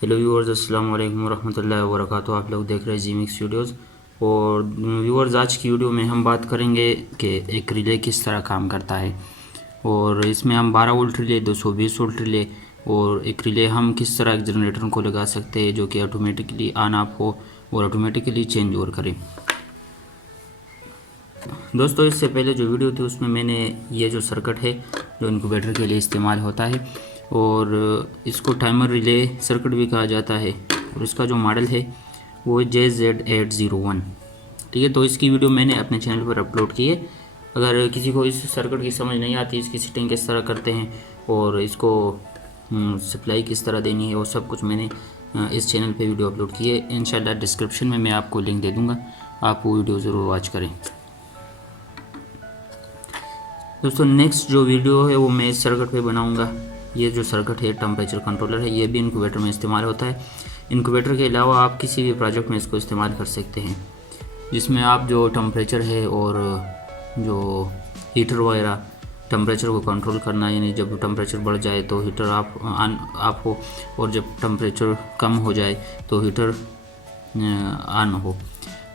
Hello viewers, अस्सलाम वालेकुम वरहमतुल्लाहि वबरकातुहू। आप लोग देख रहे हैं जी मिक्स वीडियोज़। और व्यूअर्स, आज की वीडियो में हम बात करेंगे कि एक रिले किस तरह काम करता है। और इसमें हम 12 वोल्ट रिले, 220 वोल्ट रिले और एक रिले हम किस तरह एक जनरेटर को लगा सकते हैं जो कि ऑटोमेटिकली ऑन ऑफ हो और ऑटोमेटिकली चेंज ओवर करे। दोस्तों, इससे पहले जो वीडियो थी उसमें मैंने ये जो सर्किट है जो इनक्यूबेटर के लिए इस्तेमाल होता है और इसको टाइमर रिले सर्किट भी कहा जाता है और इसका जो मॉडल है वो JZ801। ठीक है, तो इसकी वीडियो मैंने अपने चैनल पर अपलोड की है। अगर किसी को इस सर्किट की समझ नहीं आती, इसकी सेटिंग किस तरह करते हैं और इसको सप्लाई किस तरह देनी है, वो सब कुछ मैंने इस चैनल पे वीडियो अपलोड की है। इंशाल्लाह डिस्क्रिप्शन में मैं आपको लिंक दे दूँगा, आप वो वीडियो ज़रूर वॉच करें। दोस्तों, नेक्स्ट जो वीडियो है वो मैं इस सर्किट पे बनाऊंगा। ये जो सर्किट है टेम्परेचर कंट्रोलर है, ये भी इनक्यूबेटर में इस्तेमाल होता है। इनक्यूबेटर के अलावा आप किसी भी प्रोजेक्ट में इसको इस्तेमाल कर सकते हैं, जिसमें आप जो टेम्परेचर है और जो हीटर वगैरह टेम्परेचर को कंट्रोल करना, यानी जब टेम्परेचर बढ़ जाए तो हीटर ऑफ हो और जब टेम्परेचर कम हो जाए तो हीटर ऑन हो,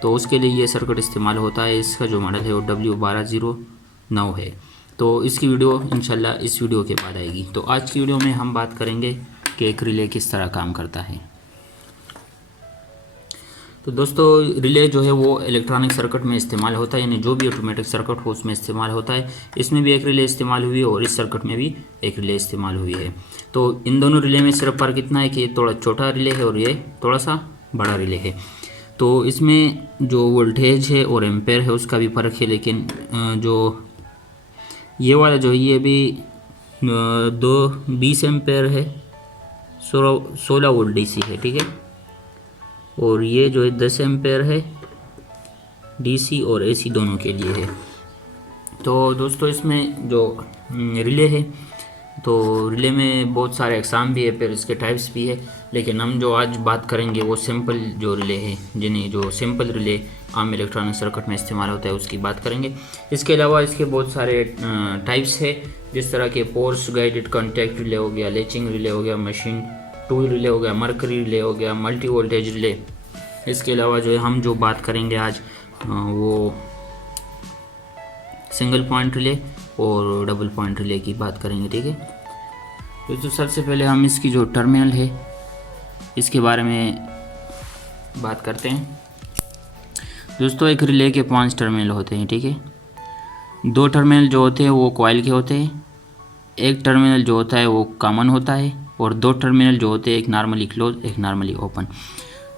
तो उसके लिए ये सर्किट इस्तेमाल होता है। इसका जो मॉडल है वो W1209 है। तो इसकी वीडियो इंशाल्लाह इस वीडियो के बाद आएगी। तो आज की वीडियो में हम बात करेंगे कि एक रिले किस तरह काम करता है। तो दोस्तों, रिले जो है वो इलेक्ट्रॉनिक सर्किट में इस्तेमाल होता है, यानी जो भी ऑटोमेटिक सर्किट हो उसमें इस्तेमाल होता है। इसमें भी एक रिले इस्तेमाल हुई है और इस सर्किट में भी एक रिले इस्तेमाल हुई है। तो इन दोनों रिले में सिर्फ फ़र्क इतना है कि ये थोड़ा छोटा रिले है और ये थोड़ा सा बड़ा रिले है। तो इसमें जो वोल्टेज है और एम्पेयर है उसका भी फ़र्क है, लेकिन जो ये वाला जो है ये भी 20 एम्पेयर है, 16 वोल्ट DC है। ठीक है, और ये जो है 10 एम्पेयर है, DC और AC दोनों के लिए है। तो दोस्तों, इसमें जो रिले है, तो रिले में बहुत सारे अक़साम भी है, फिर इसके टाइप्स भी है, लेकिन हम जो आज बात करेंगे वो सिंपल जो रिले है, जिन्हें जो सिंपल रिले आम इलेक्ट्रॉनिक सर्किट में इस्तेमाल होता है उसकी बात करेंगे। इसके अलावा इसके बहुत सारे टाइप्स है, जिस तरह के फोर्स गाइडेड कॉन्टैक्ट रिले हो गया, लेचिंग रिले हो गया, मशीन टूल रिले हो गया, मर्करी रिले हो गया, मल्टी वोल्टेज रिले। इसके अलावा जो है हम जो बात करेंगे आज वो सिंगल पॉइंट रिले और डबल पॉइंट रिले की बात करेंगे। ठीक है, तो सबसे पहले हम इसकी जो टर्मिनल है इसके बारे में बात करते हैं। दोस्तों, एक रिले के 5 टर्मिनल होते हैं। ठीक है, 2 टर्मिनल जो होते हैं वो कॉइल के होते हैं, एक टर्मिनल जो होता है वो कॉमन होता है और 2 टर्मिनल जो होते हैं एक नॉर्मली क्लोज, एक नॉर्मली ओपन।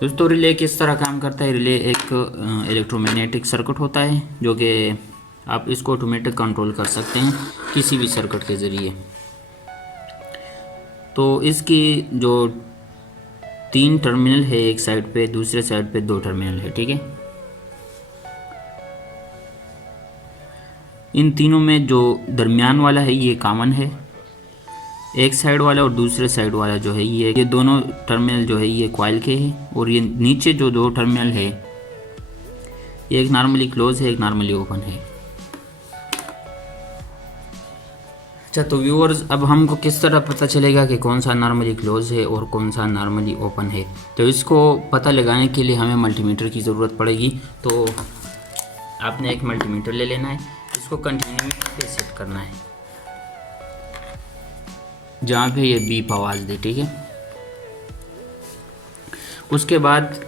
दोस्तों, रिले किस तरह काम करता है? रिले एक इलेक्ट्रोमैग्नेटिक सर्किट होता है जो कि आप इसको ऑटोमेटिक कंट्रोल कर सकते हैं किसी भी सर्किट के ज़रिए। तो इसकी जो 3 टर्मिनल है, एक साइड पे, दूसरे साइड पे 2 टर्मिनल है। ठीक है, इन तीनों में जो दरमियान वाला है ये कॉमन है, एक साइड वाला और दूसरे साइड वाला जो है ये दोनों टर्मिनल जो है ये कॉइल के हैं, और ये नीचे जो 2 टर्मिनल है ये एक नॉर्मली क्लोज है, एक नॉर्मली ओपन है। अच्छा, तो व्यूअर्स, अब हमको किस तरह पता चलेगा कि कौन सा नॉर्मली क्लोज है और कौन सा नॉर्मली ओपन है? तो इसको पता लगाने के लिए हमें मल्टीमीटर की ज़रूरत पड़ेगी। तो आपने एक मल्टीमीटर ले लेना है, इसको कंटिन्यूटी पे सेट करना है जहाँ पे ये बीप आवाज़ दे। ठीक है, उसके बाद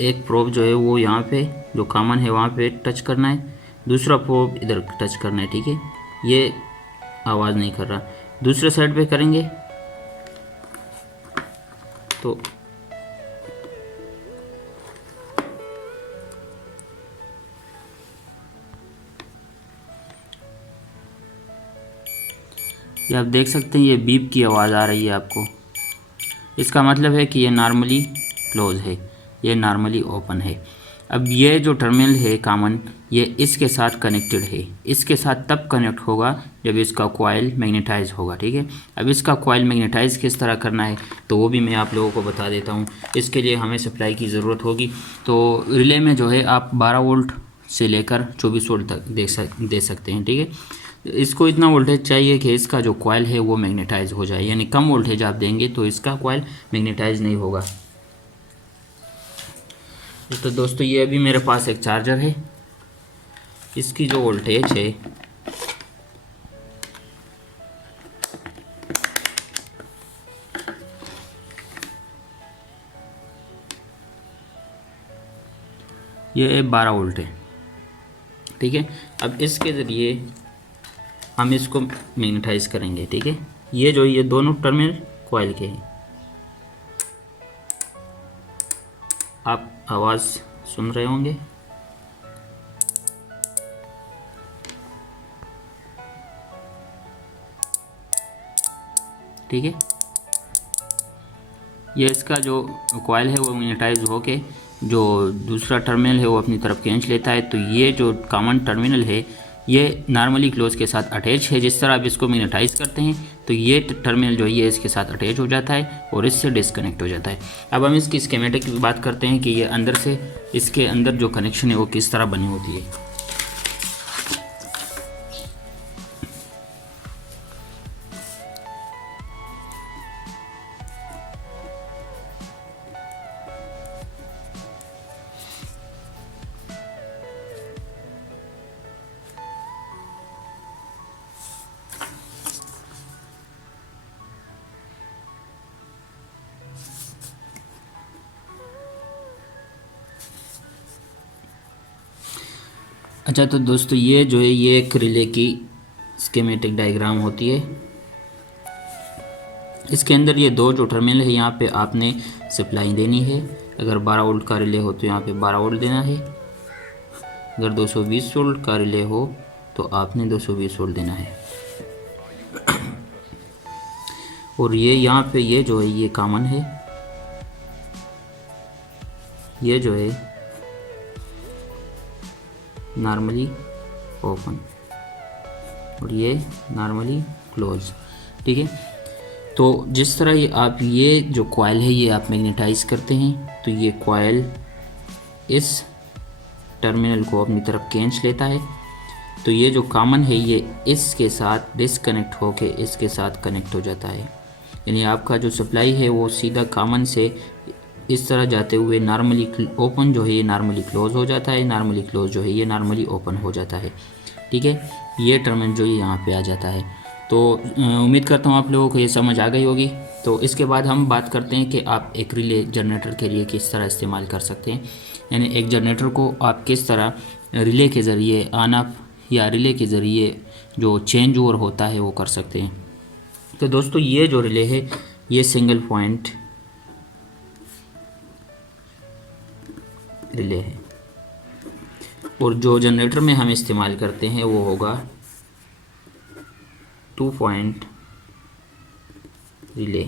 एक प्रोब जो है वो यहाँ पे जो कॉमन है वहाँ पे टच करना है, दूसरा प्रोब इधर टच करना है। ठीक है, ये आवाज़ नहीं कर रहा। दूसरे साइड पे करेंगे तो ये आप देख सकते हैं ये बीप की आवाज़ आ रही है आपको। इसका मतलब है कि ये नॉर्मली क्लोज है, ये नॉर्मली ओपन है। अब ये जो टर्मिनल है कॉमन, ये इसके साथ कनेक्टेड है, इसके साथ तब कनेक्ट होगा जब इसका कॉइल मैग्नेटाइज होगा। ठीक है, अब इसका कॉइल मैग्नेटाइज किस तरह करना है तो वो भी मैं आप लोगों को बता देता हूँ। इसके लिए हमें सप्लाई की ज़रूरत होगी। तो रिले में जो है आप 12 वोल्ट से लेकर 24 वोल्ट तक दे सकते हैं। ठीक है, इसको इतना वोल्टेज चाहिए कि इसका जो कॉइल है वो मैग्नेटाइज हो जाए, यानी कम वोल्टेज आप देंगे तो इसका कॉइल मैग्नेटाइज नहीं होगा। तो दोस्तों ये अभी मेरे पास एक चार्जर है, इसकी जो वोल्टेज है ये 12 वोल्ट है, ठीक है। अब इसके ज़रिए हम इसको मैग्नेटाइज करेंगे, ठीक है। ये दोनों टर्मिनल कॉइल के हैं, आप आवाज़ सुन रहे होंगे। ठीक है, ये इसका जो कॉइल है वो मैग्नेटाइज होके जो दूसरा टर्मिनल है वो अपनी तरफ खींच लेता है। तो ये जो कॉमन टर्मिनल है ये नॉर्मली क्लोज के साथ अटैच है। जिस तरह आप इसको मैग्नेटाइज करते हैं तो ये टर्मिनल जो है ये इसके साथ अटैच हो जाता है और इससे डिस्कनेक्ट हो जाता है। अब हम इसकी स्कीमेटिक की बात करते हैं कि ये अंदर से इसके अंदर जो कनेक्शन है वो किस तरह बनी होती है। अच्छा, तो दोस्तों ये जो है ये एक रिले की स्कीमेटिक डायग्राम होती है। इसके अंदर ये दो जो टर्मिनल है यहाँ पे आपने सप्लाई देनी है। अगर 12 वोल्ट का रिले हो तो यहाँ पे 12 वोल्ट देना है, अगर 220 वोल्ट का रिले हो तो आपने 220 वोल्ट देना है। और ये यहाँ पे ये जो है ये कॉमन है, ये जो है नॉर्मली ओपन और ये नॉर्मली क्लोज, ठीक है। तो जिस तरह ये आप ये जो कॉइल है ये आप मैग्नेटाइज करते हैं तो ये कॉइल इस टर्मिनल को अपनी तरफ खींच लेता है। तो ये जो कॉमन है ये इसके साथ डिसकनेक्ट होके इसके साथ कनेक्ट हो जाता है, यानी आपका जो सप्लाई है वो सीधा कॉमन से इस तरह जाते हुए नॉर्मली ओपन जो है ये नॉर्मली क्लोज हो जाता है, नॉर्मली क्लोज जो है ये नॉर्मली ओपन हो जाता है, ठीक है। ये टर्मिनल जो है यहाँ पे आ जाता है। तो उम्मीद करता हूँ आप लोगों को ये समझ आ गई होगी। तो इसके बाद हम बात करते हैं कि आप एक रिले जनरेटर के लिए किस तरह इस्तेमाल कर सकते हैं, यानी एक जनरेटर को आप किस तरह रिले के ज़रिए ऑन ऑफ या रिले के ज़रिए जो चेंज ओवर होता है वो कर सकते हैं। तो दोस्तों ये जो रिले है ये सिंगल पॉइंट रिले है और जो जनरेटर में हम इस्तेमाल करते हैं वो होगा 2 पॉइंट रिले।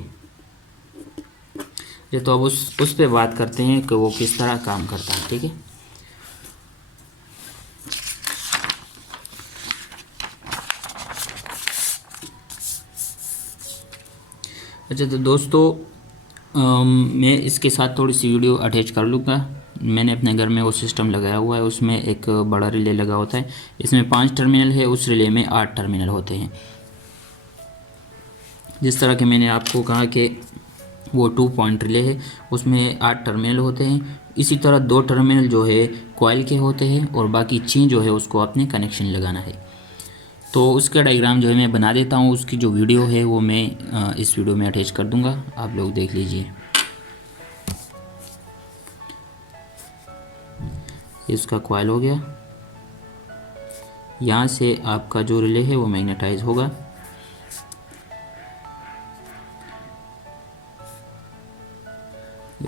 तो अब उस पे बात करते हैं कि वो किस तरह काम करता है, ठीक है। अच्छा, तो दोस्तों मैं इसके साथ थोड़ी सी वीडियो अटैच कर लूँगा। मैंने अपने घर में वो सिस्टम लगाया हुआ है, उसमें एक बड़ा रिले लगा होता है, इसमें 5 टर्मिनल है, उस रिले में 8 टर्मिनल होते हैं। जिस तरह के मैंने आपको कहा कि वो 2 पॉइंट रिले है उसमें 8 टर्मिनल होते हैं, इसी तरह 2 टर्मिनल जो है कॉइल के होते हैं और बाकी 6 जो है उसको आपने कनेक्शन लगाना है। तो उसका डायग्राम जो है मैं बना देता हूँ, उसकी जो वीडियो है वो मैं इस वीडियो में अटैच कर दूँगा, आप लोग देख लीजिए। इसका कॉइल हो गया, यहाँ से आपका जो रिले है वो मैग्नेटाइज होगा,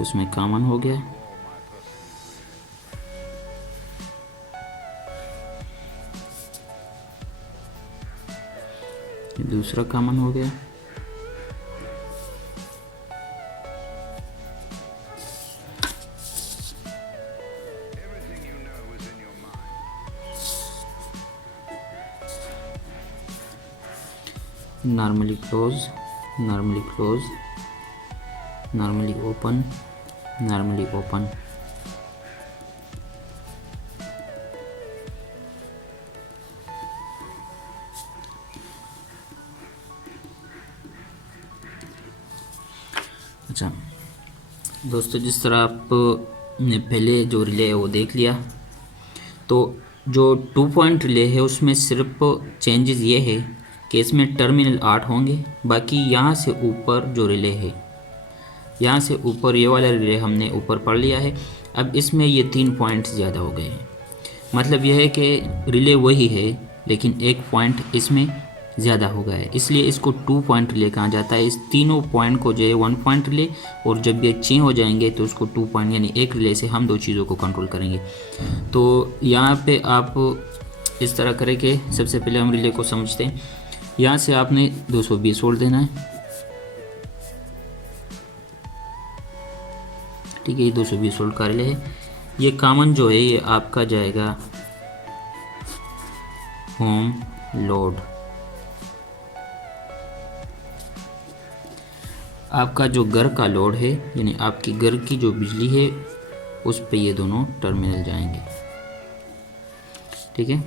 उसमें कॉमन हो गया, दूसरा कॉमन हो गया, normally close, normally close, normally open, normally open, दोस्तों जिस तरह आपने पहले जो रिले है वो देख लिया, तो जो 2 पॉइंट रिले है उसमें सिर्फ चेंजेस ये है कि इसमें टर्मिनल 8 होंगे, बाकी यहाँ से ऊपर जो रिले है, यहाँ से ऊपर ये वाला रिले हमने ऊपर पढ़ लिया है। अब इसमें ये 3 पॉइंट ज़्यादा हो गए हैं, मतलब यह है कि रिले वही है लेकिन एक पॉइंट इसमें ज़्यादा हो गया है, इसलिए इसको 2 पॉइंट रिले कहा जाता है। इस तीनों पॉइंट को जो है 1 पॉइंट रिले, और जब ये चेंज हो जाएंगे तो उसको 2 पॉइंट यानी एक रिले से हम दो चीज़ों को कंट्रोल करेंगे। तो यहाँ पे आप इस तरह करें कि सबसे पहले हम रिले को समझते हैं। यहाँ से आपने 220 वोल्ट देना है, ठीक है, ये 220 वोल्ट का रिले है। ये कॉमन जो है ये आपका जाएगा होम लोड, आपका जो घर का लोड है यानी आपकी घर की जो बिजली है उस पे ये दोनों टर्मिनल जाएंगे, ठीक है।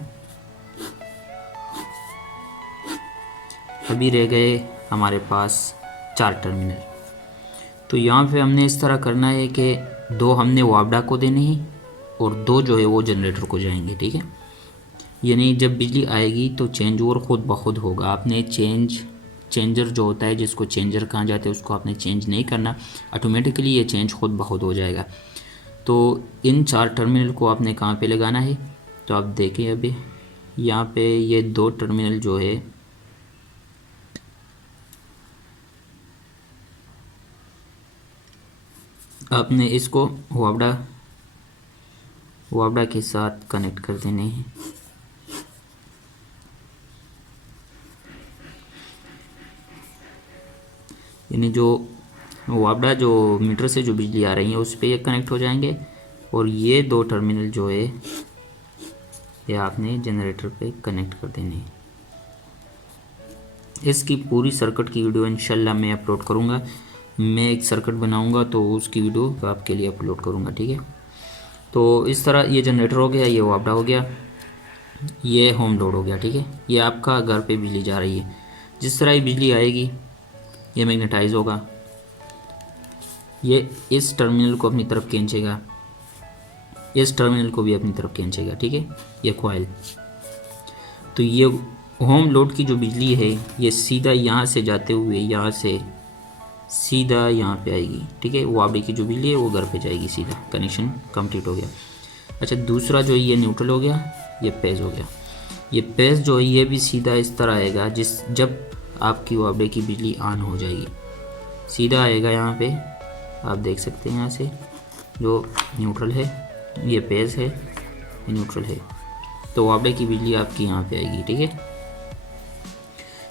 अभी रह गए हमारे पास 4 टर्मिनल। तो यहाँ पे हमने इस तरह करना है कि 2 हमने वापडा को देने हैं और 2 जो है वो जनरेटर को जाएंगे, ठीक है। यानी जब बिजली आएगी तो चेंज ओवर खुद ब खुद होगा। आपने चेंजर जो होता है, जिसको चेंजर कहा जाता है, उसको आपने चेंज नहीं करना, ऑटोमेटिकली ये चेंज खुद ब खुद हो जाएगा। तो इन 4 टर्मिनल को आपने कहाँ पे लगाना है, तो आप देखें अभी यहाँ पे ये 2 टर्मिनल जो है आपने इसको वापडा के साथ कनेक्ट कर देने हैं। यानी जो वापडा जो मीटर से जो बिजली आ रही है उस पर ये कनेक्ट हो जाएंगे, और ये 2 टर्मिनल जो है ये आपने जनरेटर पे कनेक्ट कर देने हैं। इसकी पूरी सर्किट की वीडियो इंशाल्लाह मैं अपलोड करूँगा। मैं एक सर्किट बनाऊँगा तो उसकी वीडियो आपके लिए अपलोड करूँगा, ठीक है। तो इस तरह ये जनरेटर हो गया, ये वापडा हो गया, ये होम लोड हो गया, ठीक है। ये आपका घर पे बिजली जा रही है। जिस तरह ये बिजली आएगी ये मैग्नेटाइज होगा, ये इस टर्मिनल को अपनी तरफ खींचेगा, इस टर्मिनल को भी अपनी तरफ खींचेगा, ठीक है, ये कॉइल। तो ये होम लोड की जो बिजली है ये सीधा यहाँ से जाते हुए यहाँ से सीधा यहाँ पे आएगी, ठीक है। वापडे की जो बिजली है वो घर पे जाएगी सीधा, कनेक्शन कंप्लीट हो गया। अच्छा, दूसरा जो ये न्यूट्रल हो गया, ये पेज हो गया। ये पेज जो है ये भी सीधा इस तरह आएगा, जब आपकी वापडे की बिजली ऑन हो जाएगी सीधा आएगा। यहाँ पे आप देख सकते हैं, यहाँ से जो न्यूट्रल है ये पेज है, ये न्यूट्रल है, तो वापडे की बिजली आपकी यहाँ पे आएगी, ठीक है।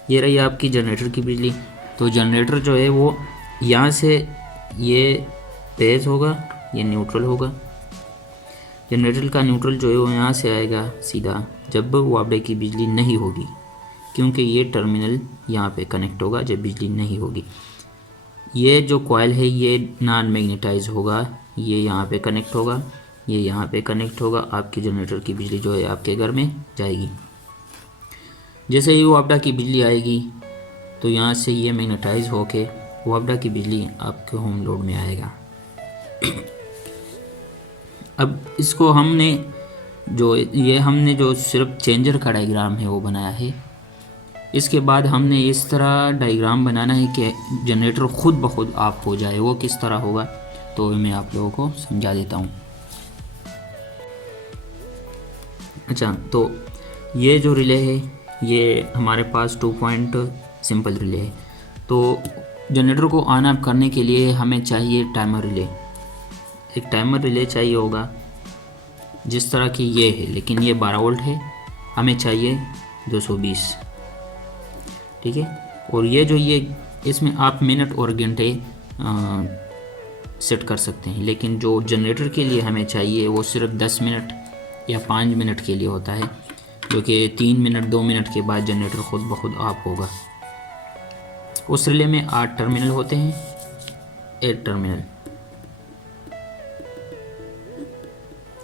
ये रही आपकी जनरेटर की बिजली। तो जनरेटर जो है वो यहाँ से ये पेज होगा, ये न्यूट्रल होगा। जनरेटर का न्यूट्रल जो है वो यहाँ से आएगा सीधा जब वापडे की बिजली नहीं होगी, क्योंकि ये टर्मिनल यहाँ पे कनेक्ट होगा जब बिजली नहीं होगी। ये जो कॉइल है ये नॉन मैग्नेटाइज होगा, ये यहाँ पे कनेक्ट होगा, ये यहाँ पे कनेक्ट होगा। आपकी जनरेटर की बिजली जो है आपके घर में जाएगी। जैसे ही वापडा की बिजली आएगी तो यहाँ से ये मैग्नेटाइज होके वापडा की बिजली आपके होम लोड में आएगा। अब इसको हमने जो सिर्फ चेंजर का डायग्राम है वो बनाया है। इसके बाद हमने इस तरह डायग्राम बनाना है कि जनरेटर खुद ब खुद ऑफ हो जाए। वो किस तरह होगा तो मैं आप लोगों को समझा देता हूँ। अच्छा, तो ये जो रिले है ये हमारे पास 2 पॉइंट सिंपल रिले है। तो जनरेटर को ऑन ऑफ करने के लिए हमें चाहिए टाइमर रिले। एक टाइमर रिले चाहिए होगा जिस तरह की ये है, लेकिन ये 12 वोल्ट है, हमें चाहिए 220, ठीक है। और ये इसमें आप मिनट और घंटे सेट कर सकते हैं, लेकिन जो जनरेटर के लिए हमें चाहिए वो सिर्फ 10 मिनट या 5 मिनट के लिए होता है, जो कि 3 मिनट 2 मिनट के बाद जनरेटर खुद ब खुद ऑफ होगा। उस रिले में 8 टर्मिनल होते हैं, 8 टर्मिनल,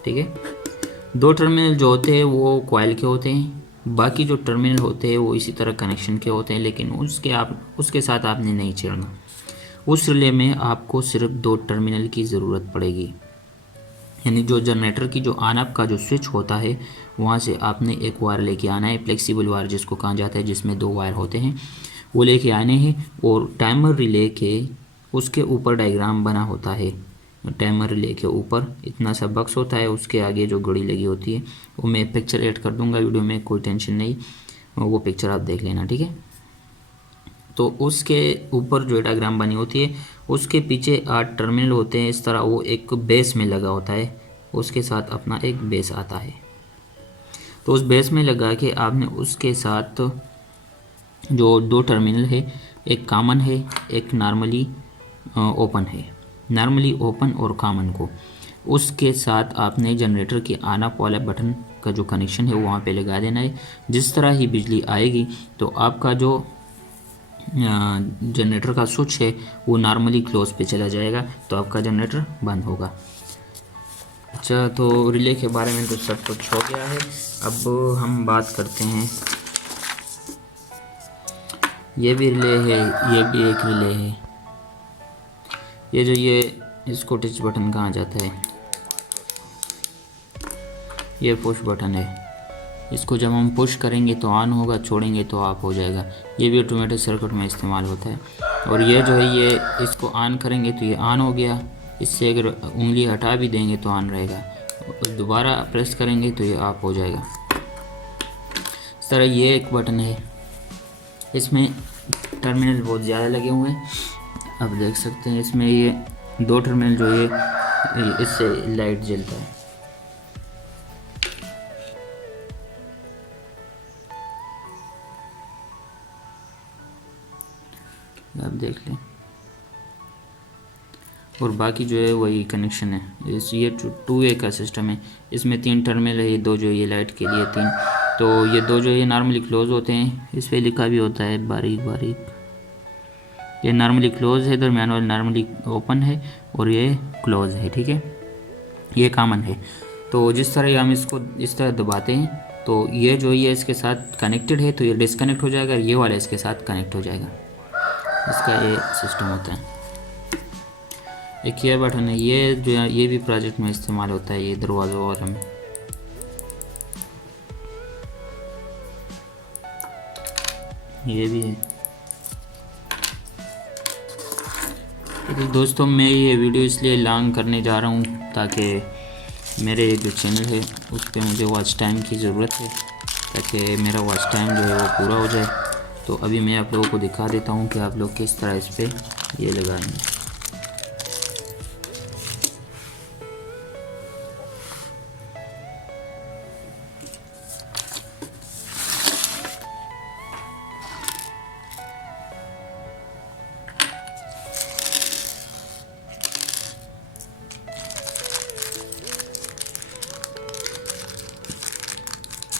ठीक है। 2 टर्मिनल जो होते हैं वो कॉइल के होते हैं, बाकी जो टर्मिनल होते हैं वो इसी तरह कनेक्शन के होते हैं, लेकिन उसके साथ आपने नहीं छेड़ना। उस रिले में आपको सिर्फ 2 टर्मिनल की ज़रूरत पड़ेगी, यानी जो जनरेटर की जो ऑन ऑफ का जो स्विच होता है वहाँ से आपने एक वायर लेके आना है, फ्लेक्सिबल वायर जिसको कहा जाता है, जिसमें 2 वायर होते हैं, वो लेके आने हैं। और टाइमर रिले के उसके ऊपर डायग्राम बना होता है, टाइमर रिले के ऊपर इतना सा बक्स होता है, उसके आगे जो घड़ी लगी होती है, वो मैं पिक्चर ऐड कर दूंगा वीडियो में, कोई टेंशन नहीं, वो पिक्चर आप देख लेना, ठीक है। तो उसके ऊपर जो डायग्राम बनी होती है, उसके पीछे 8 टर्मिनल होते हैं इस तरह, वो एक बेस में लगा होता है, उसके साथ अपना एक बेस आता है। तो उस बेस में लगा के आपने उसके साथ जो 2 टर्मिनल है, एक कॉमन है, एक नॉर्मली ओपन है, नॉर्मली ओपन और कॉमन को उसके साथ आपने जनरेटर के ऑन ऑफ वाला बटन का जो कनेक्शन है वो वहाँ पे लगा देना है। जिस तरह ही बिजली आएगी तो आपका जो जनरेटर का स्विच है वो नॉर्मली क्लोज पे चला जाएगा, तो आपका जनरेटर बंद होगा। अच्छा, तो रिले के बारे में तो सब कुछ हो गया है। अब हम बात करते हैं, ये भी रिले है, ये भी एक रिले है। ये जो इसको टच बटन कहा जाता है, ये पुश बटन है, इसको जब हम पुश करेंगे तो ऑन होगा, छोड़ेंगे तो ऑफ हो जाएगा। ये भी ऑटोमेटिक सर्किट में इस्तेमाल होता है। और ये जो है, ये इसको ऑन करेंगे तो ये ऑन हो गया, इससे अगर उंगली हटा भी देंगे तो ऑन रहेगा, दोबारा प्रेस करेंगे तो ये ऑफ हो जाएगा। इस तरह ये एक बटन है, इसमें टर्मिनल बहुत ज़्यादा लगे हुए हैं, आप देख सकते हैं। इसमें ये 2 टर्मिनल जो है, इससे लाइट जलता है। आप देख लें, और बाकी जो है वही कनेक्शन है। ये 2 वे का सिस्टम है, इसमें 3 टर्मिनल है, ये 2 जो ये लाइट के लिए 3, तो ये 2 जो ये नॉर्मली क्लोज होते हैं, इस पर लिखा भी होता है बारीक बारीक, ये नॉर्मली क्लोज है, दरमियान वाला नॉर्मली ओपन है, और ये क्लोज है, ठीक है, ये कॉमन है। तो जिस तरह हम इसको इस तरह दबाते हैं तो ये जो ये इसके साथ कनेक्टेड है, तो ये डिस्कनेक्ट हो जाएगा, ये वाला इसके साथ कनेक्ट हो जाएगा, इसका ये सिस्टम होता है। एक ये बटन है, ये जो ये भी प्रोजेक्ट में इस्तेमाल होता है, ये दरवाज़ों और में। ये भी है। तो दोस्तों, मैं ये वीडियो इसलिए लॉन्ग करने जा रहा हूँ ताकि मेरे जो चैनल है उस पर मुझे वॉच टाइम की ज़रूरत है, ताकि मेरा वॉच टाइम जो है वो पूरा हो जाए। तो अभी मैं आप लोगों को दिखा देता हूँ कि आप लोग किस तरह इस पर ये लगाएंगे।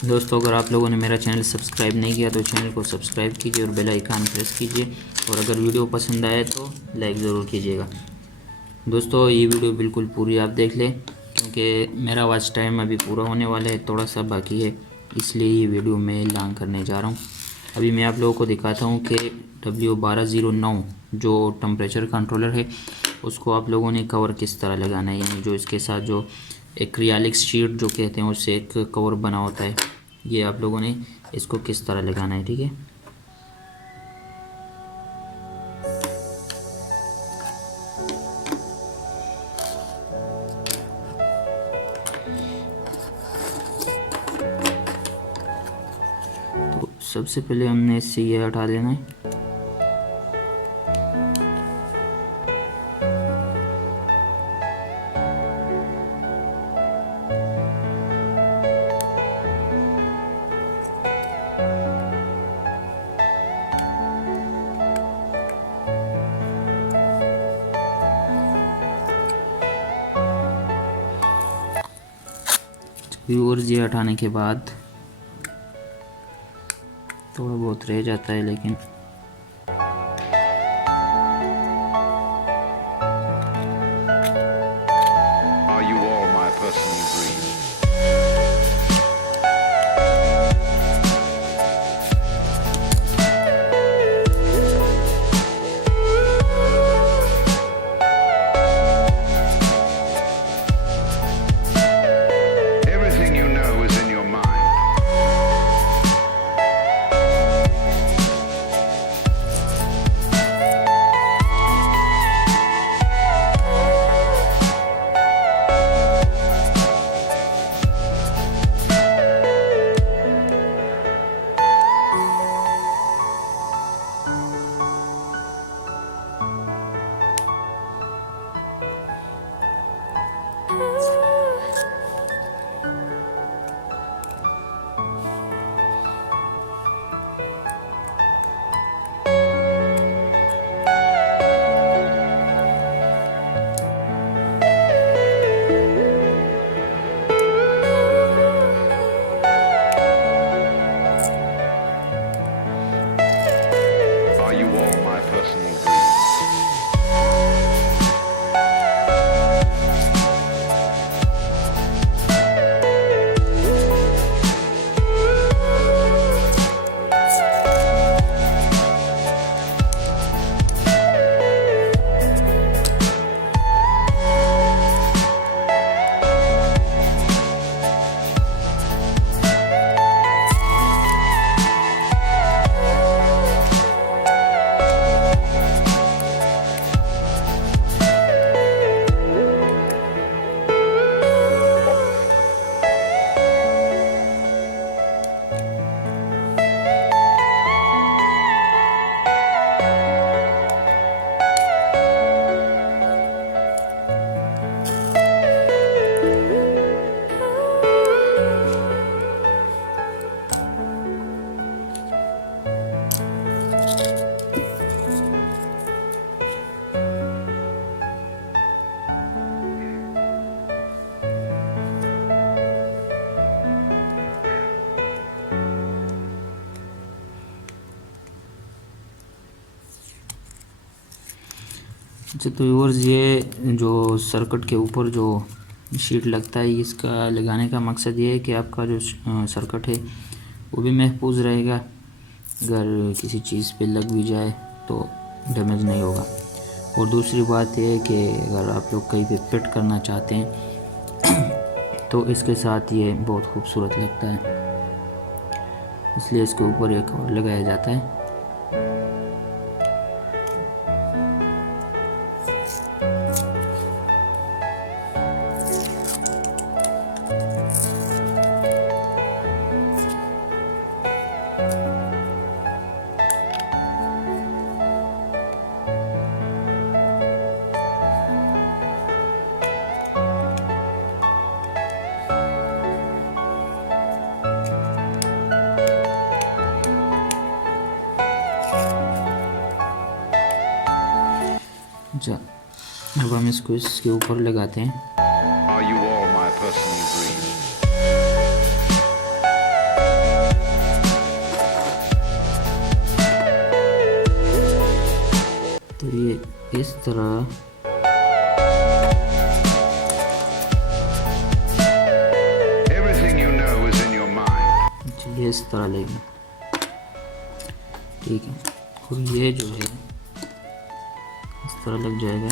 दोस्तों, अगर आप लोगों ने मेरा चैनल सब्सक्राइब नहीं किया तो चैनल को सब्सक्राइब कीजिए और बेल आइकन प्रेस कीजिए, और अगर वीडियो पसंद आए तो लाइक ज़रूर कीजिएगा। दोस्तों, ये वीडियो बिल्कुल पूरी आप देख लें, क्योंकि मेरा वॉच टाइम अभी पूरा होने वाला है, थोड़ा सा बाकी है, इसलिए ये वीडियो मैं लॉन्ग करने जा रहा हूँ। अभी मैं आप लोगों को दिखाता हूँ कि W1209 जो टेम्परेचर कंट्रोलर है उसको आप लोगों ने कवर किस तरह लगाना है, यानी जो इसके साथ जो एक्रिलिक शीट जो कहते हैं उससे एक कवर बना होता है, ये आप लोगों ने इसको किस तरह लगाना है, ठीक है। तो सबसे पहले हमने इससे ये हटा देना है। और ये हटाने के बाद थोड़ा बहुत रह जाता है, लेकिन Are you all my personal dreams? अच्छा तो व्यूअर्स, ये जो सर्किट के ऊपर जो शीट लगता है, इसका लगाने का मकसद ये है कि आपका जो सर्किट है वो भी महफूज रहेगा, अगर किसी चीज़ पे लग भी जाए तो डैमेज नहीं होगा। और दूसरी बात यह है कि अगर आप लोग कहीं पे फिट करना चाहते हैं तो इसके साथ ये बहुत खूबसूरत लगता है, इसलिए इसके ऊपर एक और लगाया जाता है। अच्छा, अब हम इसको इसके ऊपर लगाते हैं। Are you all my personal dreams? तो ये इस तरह Everything you know is in your mind. चलिए इस तरह लेंगे, ठीक है। और ये जो है इस तरह लग जाएगा।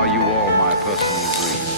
Are you all my personal dreams?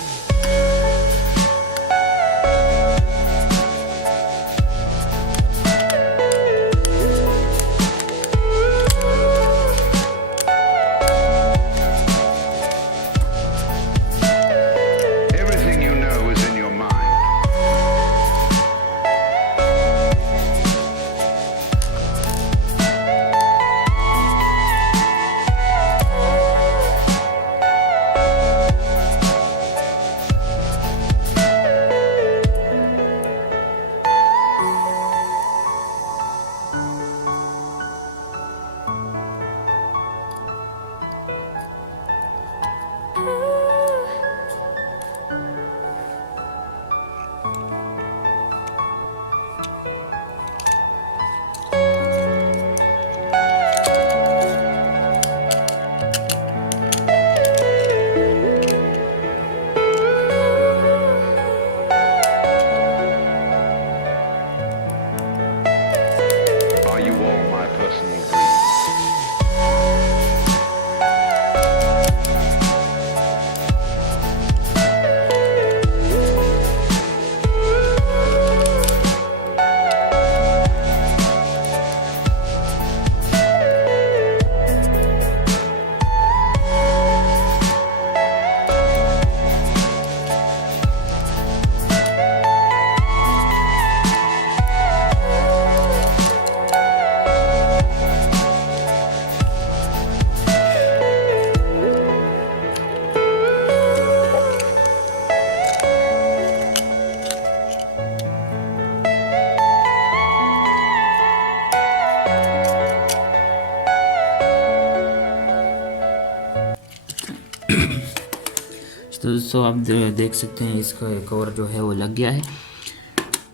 तो दोस्तों आप देख सकते हैं इसका कवर जो है वो लग गया है।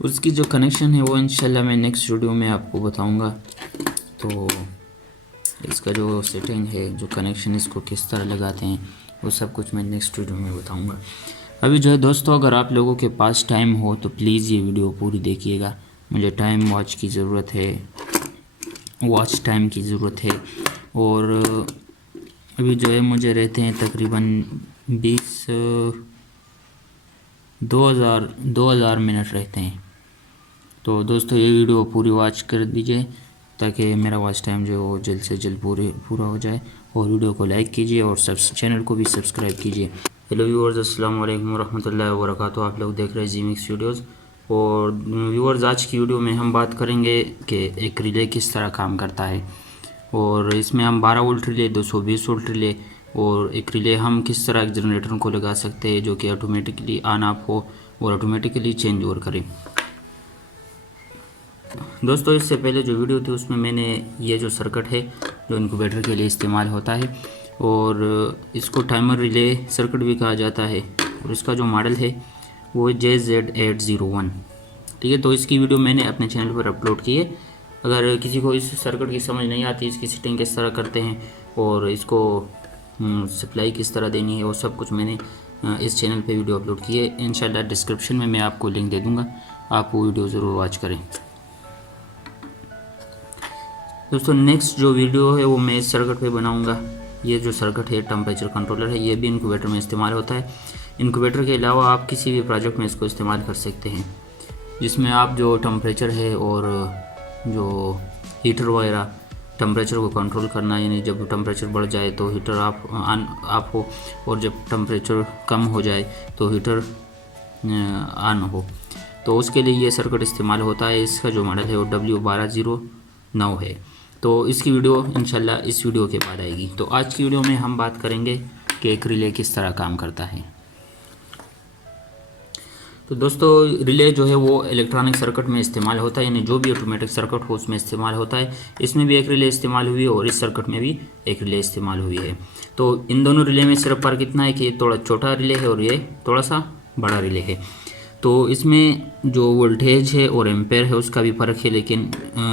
उसकी जो कनेक्शन है वो इंशाल्लाह मैं नेक्स्ट वीडियो में आपको बताऊंगा। तो इसका जो सेटिंग है, जो कनेक्शन इसको किस तरह लगाते हैं, वो सब कुछ मैं नेक्स्ट वीडियो में बताऊंगा। अभी जो है दोस्तों, अगर आप लोगों के पास टाइम हो तो प्लीज़ ये वीडियो पूरी देखिएगा। मुझे टाइम वॉच की ज़रूरत है, वॉच टाइम की ज़रूरत है। और अभी जो है मुझे रहते हैं तकरीबन 2000 मिनट रहते हैं। तो दोस्तों ये वीडियो पूरी वॉच कर दीजिए ताकि मेरा वॉच टाइम जो है वो जल्द से जल्द पूरा हो जाए। और वीडियो को लाइक कीजिए और चैनल को भी सब्सक्राइब कीजिए। हेलो व्यूअर्स, अस्सलाम वालेकुम रहमतुल्लाहि व बरकातुहू। आप लोग देख रहे हैं जी-मिक्स वीडियोज़। और व्यूअर्स, आज की वीडियो में हम बात करेंगे कि एक रिले किस तरह काम करता है। और इसमें हम 12 वोल्ट रिले, 220 वोल्ट रिले और एक रिले हम किस तरह एक जनरेटर को लगा सकते हैं जो कि ऑटोमेटिकली ऑन ऑफ हो और ऑटोमेटिकली चेंज ओवर करे। दोस्तों इससे पहले जो वीडियो थी उसमें मैंने ये जो सर्किट है जो इनक्यूबेटर के लिए इस्तेमाल होता है, और इसको टाइमर रिले सर्किट भी कहा जाता है, और इसका जो मॉडल है वो JZ801। ठीक है, तो इसकी वीडियो मैंने अपने चैनल पर अपलोड की है। अगर किसी को इस सर्किट की समझ नहीं आती, इसकी सेटिंग किस तरह करते हैं और इसको सप्लाई किस तरह देनी है, वो सब कुछ मैंने इस चैनल पे वीडियो अपलोड की है। इंशाल्लाह डिस्क्रिप्शन में मैं आपको लिंक दे दूँगा, आप वो वीडियो ज़रूर वॉच करें। दोस्तों नेक्स्ट जो वीडियो है वो मैं इस सर्किट पे बनाऊंगा। ये जो सर्किट है टेम्परेचर कंट्रोलर है, ये भी इनक्यूबेटर में इस्तेमाल होता है। इनक्यूबेटर के अलावा आप किसी भी प्रोजेक्ट में इसको इस्तेमाल कर सकते हैं, जिसमें आप जो टेम्परेचर है और जो हीटर वगैरह टेम्परेचर को कंट्रोल करना, यानी जब टेम्परेचर बढ़ जाए तो हीटर ऑफ हो और जब टेम्परेचर कम हो जाए तो हीटर ऑन हो। तो उसके लिए ये सर्किट इस्तेमाल होता है। इसका जो मॉडल है वो W1209 है। तो इसकी वीडियो इंशाल्लाह इस वीडियो के बाद आएगी। तो आज की वीडियो में हम बात करेंगे कि एक रिले किस तरह काम करता है। तो दोस्तों रिले जो है वो इलेक्ट्रॉनिक सर्किट में इस्तेमाल होता है, यानी जो भी ऑटोमेटिक सर्किट हो उसमें इस्तेमाल होता है। इसमें भी एक रिले इस्तेमाल हुई है और इस सर्किट में भी एक रिले इस्तेमाल हुई है। तो इन दोनों रिले में सिर्फ फर्क इतना है कि ये थोड़ा छोटा रिले है और ये थोड़ा सा बड़ा रिले है। तो इसमें जो वोल्टेज है और एम्पेयर है उसका भी फ़र्क है, लेकिन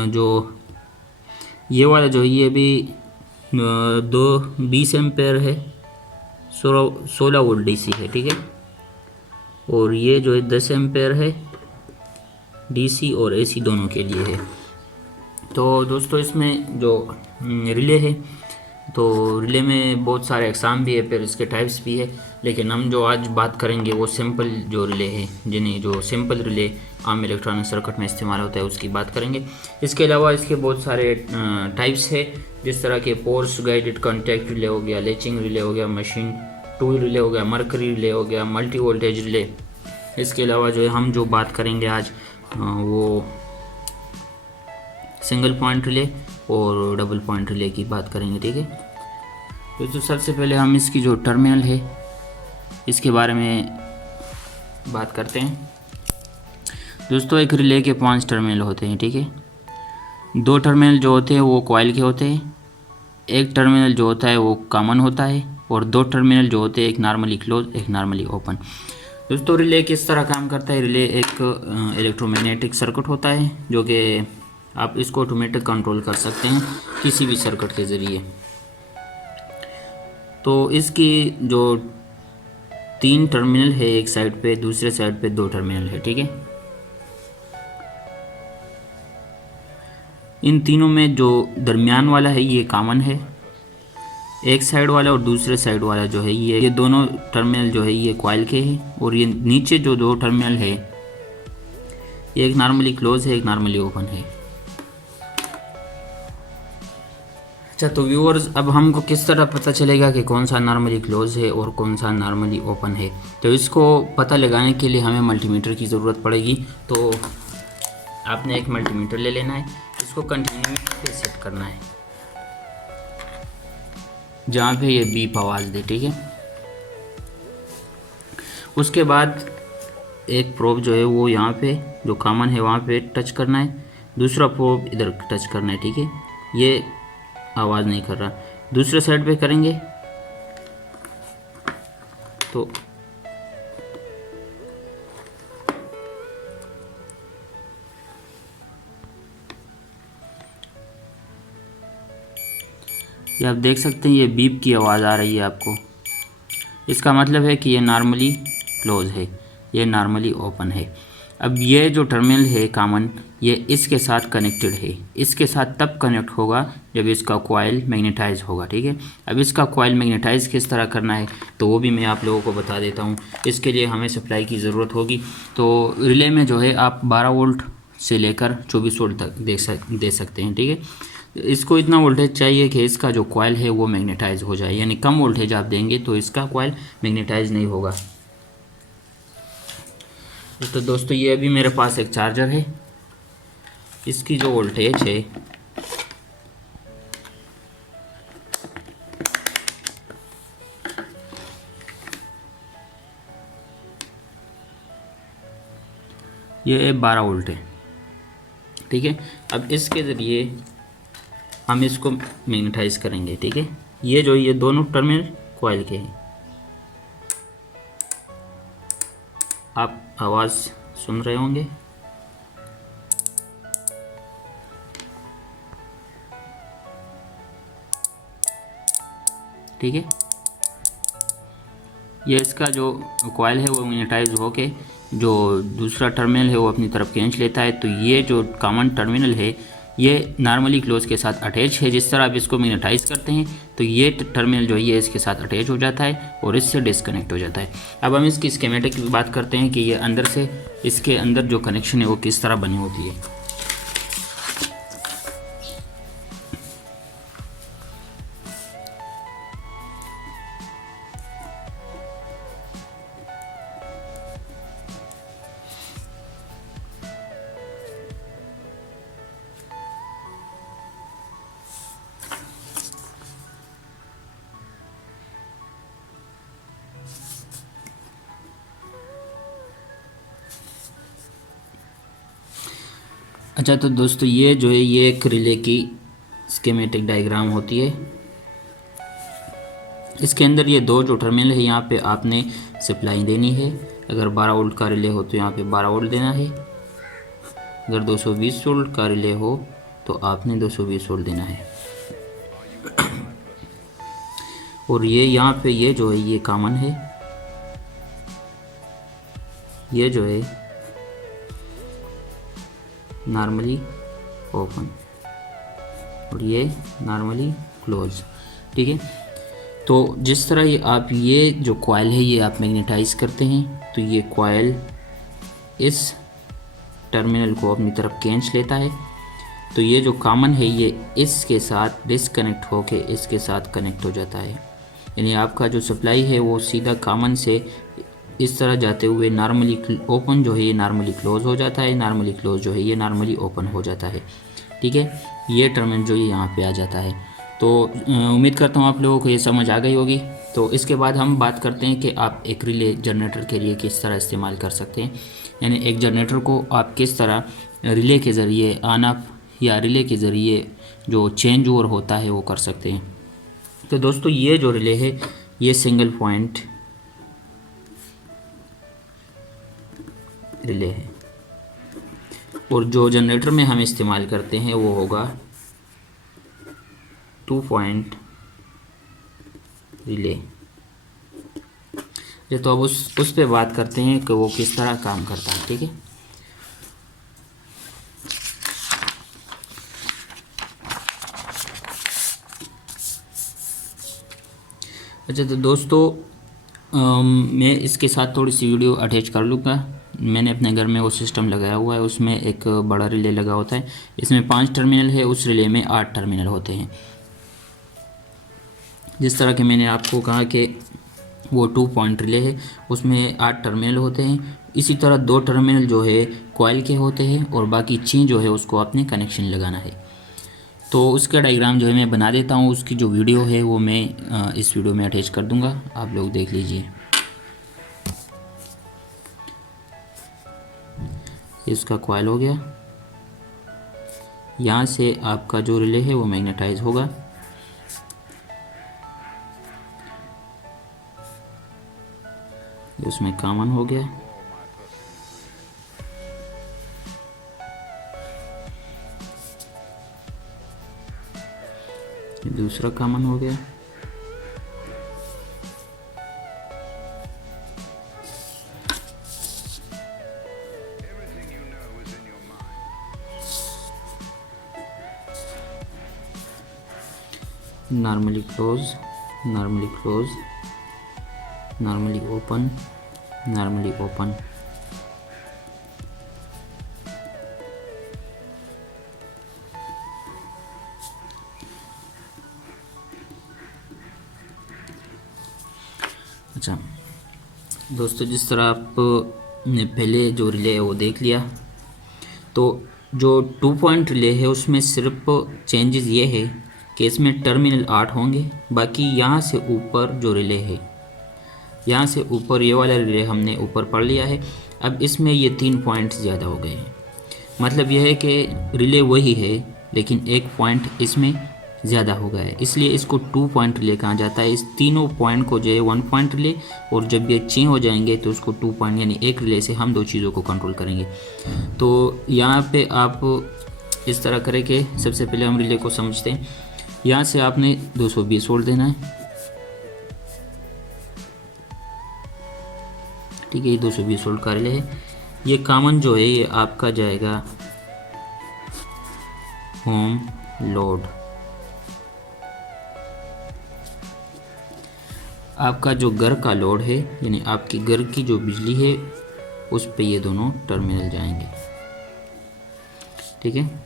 जो ये वाला जो है ये भी 20 एम्पेयर है, 16 वोल्ट DC है। ठीक है, और ये जो है 10 एम्पेयर है, DC और AC दोनों के लिए है। तो दोस्तों इसमें जो रिले है, तो रिले में बहुत सारे अक़साम भी है, फिर इसके टाइप्स भी है, लेकिन हम जो आज बात करेंगे वो सिंपल जो रिले है, जिन्हें जो सिंपल रिले आम इलेक्ट्रॉनिक सर्किट में इस्तेमाल होता है उसकी बात करेंगे। इसके अलावा इसके बहुत सारे टाइप्स है, जिस तरह के फोर्स गाइडेड कॉन्टैक्ट रिले हो गया, लेचिंग रिले हो गया, मशीन टूल रिले हो गया, मरकरी रिले हो गया, मल्टी वोल्टेज रिले। इसके अलावा जो है हम जो बात करेंगे आज वो सिंगल पॉइंट रिले और डबल पॉइंट रिले की बात करेंगे। ठीक है, तो सबसे पहले हम इसकी जो टर्मिनल है इसके बारे में बात करते हैं। दोस्तों एक रिले के 5 टर्मिनल होते हैं। ठीक है, 2 टर्मिनल जो होते हैं वो कॉइल के होते हैं, एक टर्मिनल जो होता है वो कॉमन होता है, और 2 टर्मिनल जो होते हैं एक नॉर्मली क्लोज एक नॉर्मली ओपन। दोस्तों रिले किस तरह काम करता है? रिले एक इलेक्ट्रोमैग्नेटिक सर्किट होता है जो कि आप इसको ऑटोमेटिक कंट्रोल कर सकते हैं किसी भी सर्किट के ज़रिए। तो इसकी जो 3 टर्मिनल है, एक साइड पे, दूसरे साइड पे 2 टर्मिनल है। ठीक है, इन तीनों में जो दरमियान वाला है ये कॉमन है, एक साइड वाला और दूसरे साइड वाला जो है ये दोनों टर्मिनल जो है ये कॉइल के हैं, और ये नीचे जो 2 टर्मिनल है ये एक नॉर्मली क्लोज है एक नॉर्मली ओपन है। अच्छा, तो व्यूअर्स अब हमको किस तरह पता चलेगा कि कौन सा नॉर्मली क्लोज है और कौन सा नॉर्मली ओपन है? तो इसको पता लगाने के लिए हमें मल्टीमीटर की ज़रूरत पड़ेगी। तो आपने एक मल्टीमीटर ले लेना है, इसको कंटिन्यू पे सेट करना है जहाँ पे ये बीप आवाज़ दे। ठीक है, उसके बाद एक प्रोब जो है वो यहाँ पे जो कॉमन है वहाँ पे टच करना है, दूसरा प्रोब इधर टच करना है। ठीक है, ये आवाज़ नहीं कर रहा, दूसरे साइड पे करेंगे तो ये आप देख सकते हैं, ये बीप की आवाज़ आ रही है आपको। इसका मतलब है कि ये नॉर्मली क्लोज है, ये नॉर्मली ओपन है। अब ये जो टर्मिनल है कॉमन, ये इसके साथ कनेक्टेड है। इसके साथ तब कनेक्ट होगा जब इसका कॉइल मैग्नेटाइज होगा, ठीक है। अब इसका कॉइल मैग्नेटाइज किस तरह करना है तो वो भी मैं आप लोगों को बता देता हूँ। इसके लिए हमें सप्लाई की ज़रूरत होगी। तो रिले में जो है आप 12 वोल्ट से लेकर 24 वोल्ट तक दे सकते हैं, ठीक है। इसको इतना वोल्टेज चाहिए कि इसका जो कॉइल है वो मैग्नेटाइज हो जाए, यानी कम वोल्टेज आप देंगे तो इसका कॉइल मैग्नेटाइज नहीं होगा। तो दोस्तों ये अभी मेरे पास एक चार्जर है, इसकी जो वोल्टेज है ये 12 वोल्ट है, ठीक है। अब इसके ज़रिए हम इसको मैग्नेटाइज करेंगे, ठीक है। ये दोनों टर्मिनल कॉइल के हैं। आप आवाज़ सुन रहे होंगे, ठीक है। ये इसका जो कॉइल है वो मैग्नेटाइज होके जो दूसरा टर्मिनल है वो अपनी तरफ खींच लेता है। तो ये जो कॉमन टर्मिनल है ये नॉर्मली क्लोज के साथ अटैच है। जिस तरह आप इसको मैग्नेटाइज करते हैं तो ये टर्मिनल जो है ये इसके साथ अटैच हो जाता है और इससे डिस्कनेक्ट हो जाता है। अब हम इसकी स्कीमेटिक की बात करते हैं कि ये अंदर से इसके अंदर जो कनेक्शन है वो किस तरह बनी होती है। अच्छा तो दोस्तों ये जो है ये एक रिले की स्कीमेटिक डायग्राम होती है। इसके अंदर ये दो जो टर्मिनल है यहाँ पे आपने सप्लाई देनी है। अगर 12 वोल्ट का रिले हो तो यहाँ पे 12 वोल्ट देना है। अगर 220 वोल्ट का रिले हो तो आपने 220 वोल्ट देना है। और ये यहाँ पे ये जो है ये कॉमन है, ये जो है नॉर्मली ओपन और ये नॉर्मली क्लोज, ठीक है। तो जिस तरह ये आप ये जो कॉइल है ये आप मैग्नेटाइज करते हैं तो ये कॉइल इस टर्मिनल को अपनी तरफ खींच लेता है। तो ये जो कॉमन है ये इसके साथ डिसकनेक्ट होके इसके साथ कनेक्ट हो जाता है। यानी आपका जो सप्लाई है वो सीधा कॉमन से इस तरह जाते हुए नॉर्मली ओपन जो है ये नॉर्मली क्लोज हो जाता है, नॉर्मली क्लोज जो है ये नॉर्मली ओपन हो जाता है, ठीक है। ये टर्मिनल जो है यहाँ पे आ जाता है। तो उम्मीद करता हूँ आप लोगों को ये समझ आ गई होगी। तो इसके बाद हम बात करते हैं कि आप एक रिले जनरेटर के लिए किस तरह इस्तेमाल कर सकते हैं। यानी एक जनरेटर को आप किस तरह रिले के ज़रिए ऑन ऑफ या रिले के ज़रिए जो चेंज ओवर होता है वो कर सकते हैं। तो दोस्तों ये जो रिले है ये सिंगल पॉइंट रिले है और जो जनरेटर में हम इस्तेमाल करते हैं वो होगा 2 पॉइंट रिले। तो अब उस पे बात करते हैं कि वो किस तरह काम करता है, ठीक है। अच्छा तो दोस्तों मैं इसके साथ थोड़ी सी वीडियो अटैच कर लूँगा। मैंने अपने घर में वो सिस्टम लगाया हुआ है, उसमें एक बड़ा रिले लगा होता है। इसमें 5 टर्मिनल है, उस रिले में 8 टर्मिनल होते हैं। जिस तरह के मैंने आपको कहा कि वो 2 पॉइंट रिले है उसमें 8 टर्मिनल होते हैं। इसी तरह 2 टर्मिनल जो है कॉइल के होते हैं और बाकी 6 जो है उसको आपने कनेक्शन लगाना है। तो उसका डायग्राम जो है मैं बना देता हूँ, उसकी जो वीडियो है वो मैं इस वीडियो में अटैच कर दूँगा, आप लोग देख लीजिए। इसका कॉइल हो गया, यहाँ से आपका जो रिले है वो मैग्नेटाइज होगा। तो उसमें कॉमन हो गया। ये दूसरा कॉमन हो गया। Everything you know is in your mind. Normally close, normally close, normally open, normally open. अच्छा दोस्तों, जिस तरह आपने पहले जो रिले है वो देख लिया, तो जो 2 पॉइंट रिले है उसमें सिर्फ चेंजेस ये है कि इसमें टर्मिनल 8 होंगे। बाकी यहाँ से ऊपर जो रिले है, यहाँ से ऊपर ये वाला रिले हमने ऊपर पढ़ लिया है। अब इसमें ये 3 पॉइंट ज़्यादा हो गए हैं। मतलब यह है कि रिले वही है लेकिन एक पॉइंट इसमें ज़्यादा हो गया है, इसलिए इसको 2 पॉइंट रिले कहा जाता है। इस तीनों पॉइंट को जो है 1 पॉइंट रिले, और जब ये चेंज हो जाएंगे तो उसको 2 पॉइंट, यानी एक रिले से हम 2 चीज़ों को कंट्रोल करेंगे। तो यहाँ पे आप इस तरह करें कि सबसे पहले हम रिले को समझते हैं। यहाँ से आपने 220 वोल्ट देना है, ठीक है। ये 220 वोल्ट का रिले है। ये कॉमन जो है ये आपका जाएगा होम लोड। आपका जो घर का लोड है, यानी आपकी घर की जो बिजली है, उस पे ये दोनों टर्मिनल जाएंगे, ठीक है।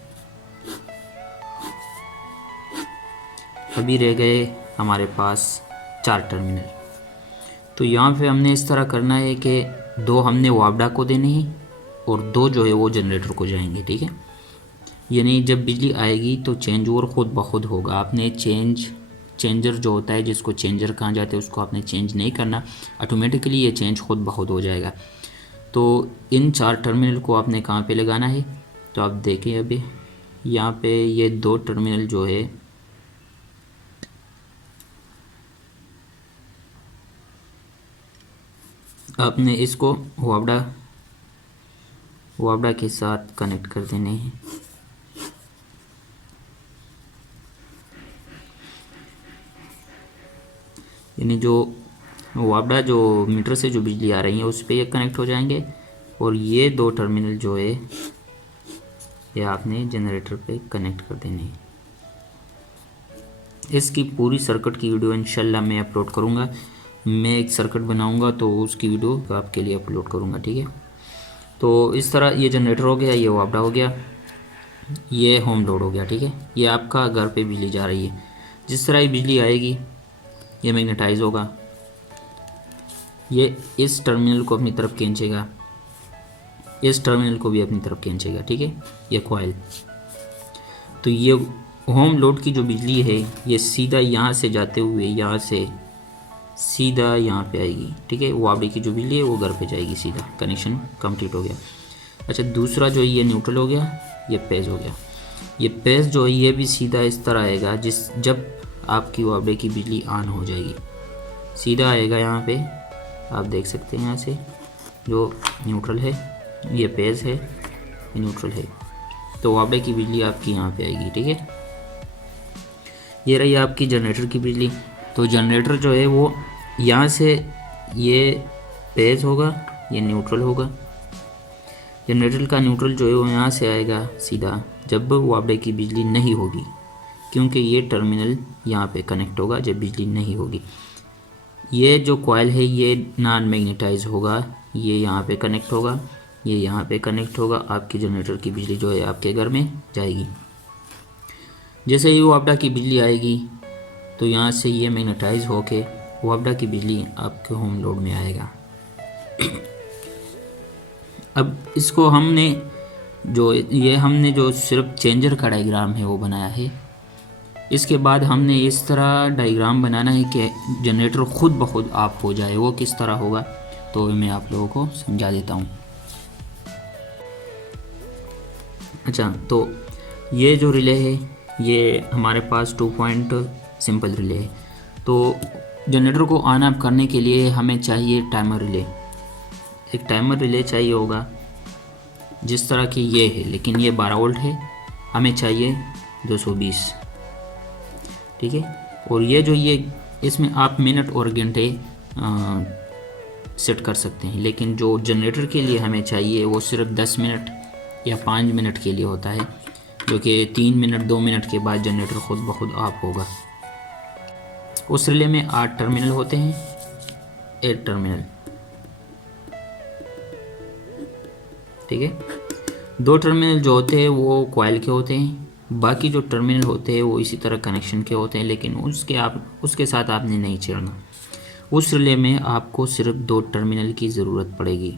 अभी रह गए हमारे पास 4 टर्मिनल। तो यहाँ पे हमने इस तरह करना है कि 2 हमने वापडा को देने हैं और 2 जो है वो जनरेटर को जाएंगे, ठीक है। यानी जब बिजली आएगी तो चेंज ओवर खुद ब खुद होगा। आपने चेंजर जो होता है, जिसको चेंजर कहा जाता है, उसको आपने चेंज नहीं करना, ऑटोमेटिकली ये चेंज खुद ब खुद हो जाएगा। तो इन 4 टर्मिनल को आपने कहाँ पे लगाना है, तो आप देखें अभी यहाँ पे ये 2 टर्मिनल जो है आपने इसको वापडा के साथ कनेक्ट कर देने हैं। यानी जो वापडा जो मीटर से जो बिजली आ रही है उस पर ये कनेक्ट हो जाएंगे, और ये 2 टर्मिनल जो है ये आपने जनरेटर पे कनेक्ट कर देने हैं। इसकी पूरी सर्किट की वीडियो इंशाल्लाह मैं अपलोड करूँगा। मैं एक सर्किट बनाऊँगा तो उसकी वीडियो आपके लिए अपलोड करूँगा, ठीक है। तो इस तरह ये जनरेटर हो गया, ये वापडा हो गया, ये होम लोड हो गया, ठीक है। ये आपका घर पे बिजली जा रही है। जिस तरह ये बिजली आएगी ये मैग्नेटाइज होगा, ये इस टर्मिनल को अपनी तरफ खींचेगा, इस टर्मिनल को भी अपनी तरफ खींचेगा, ठीक है, ये कॉइल। तो ये होम लोड की जो बिजली है ये सीधा यहाँ से जाते हुए यहाँ से सीधा यहाँ पे आएगी, ठीक है। वापडे की जो बिजली है वो घर पे जाएगी सीधा, कनेक्शन कंप्लीट हो गया। अच्छा, दूसरा जो ये न्यूट्रल हो गया, ये पेज हो गया। ये पेज जो है ये भी सीधा इस तरह आएगा, जब आपकी वापडे की बिजली ऑन हो जाएगी सीधा आएगा। यहाँ पे आप देख सकते हैं, यहाँ से जो न्यूट्रल है ये पेज है, ये न्यूट्रल है, तो वापडे की बिजली आपकी यहाँ पे आएगी, ठीक है। ये रही आपकी जनरेटर की बिजली। तो जनरेटर जो है वो यहाँ से ये पेज होगा, ये न्यूट्रल होगा। जनरेटर का न्यूट्रल जो है वो यहाँ से आएगा सीधा जब वापडे की बिजली नहीं होगी, क्योंकि ये टर्मिनल यहाँ पे कनेक्ट होगा जब बिजली नहीं होगी। ये जो कॉइल है ये नॉन मैग्नेटाइज होगा, ये यहाँ पे कनेक्ट होगा, ये यहाँ पे कनेक्ट होगा। आपकी जनरेटर की बिजली जो है आपके घर में जाएगी। जैसे ही वापडा की बिजली आएगी तो यहाँ से ये मैग्नेटाइज होके वापडा की बिजली आपके होम लोड में आएगा। अब इसको हमने जो सिर्फ चेंजर का डायग्राम है वो बनाया है। इसके बाद हमने इस तरह डायग्राम बनाना है कि जनरेटर खुद ब खुद ऑफ हो जाए। वो किस तरह होगा तो मैं आप लोगों को समझा देता हूँ। अच्छा, तो ये जो रिले है ये हमारे पास 2 पॉइंट सिंपल रिले है। तो जनरेटर को ऑन ऑफ करने के लिए हमें चाहिए टाइमर रिले। एक टाइमर रिले चाहिए होगा जिस तरह की ये है, लेकिन ये 12 वोल्ट है, हमें चाहिए 220, ठीक है। और ये जो ये इसमें आप मिनट और घंटे सेट कर सकते हैं, लेकिन जो जनरेटर के लिए हमें चाहिए वो सिर्फ 10 मिनट या 5 मिनट के लिए होता है, जो कि 3 मिनट 2 मिनट के बाद जनरेटर खुद ब खुद ऑफ होगा। उस रिले में 8 टर्मिनल होते हैं, 8 टर्मिनल, ठीक है। 2 टर्मिनल जो होते हैं वो कॉइल के होते हैं, बाकी जो टर्मिनल होते हैं वो इसी तरह कनेक्शन के होते हैं, लेकिन उसके साथ आपने नहीं छेड़ना। उस रिले में आपको सिर्फ 2 टर्मिनल की ज़रूरत पड़ेगी,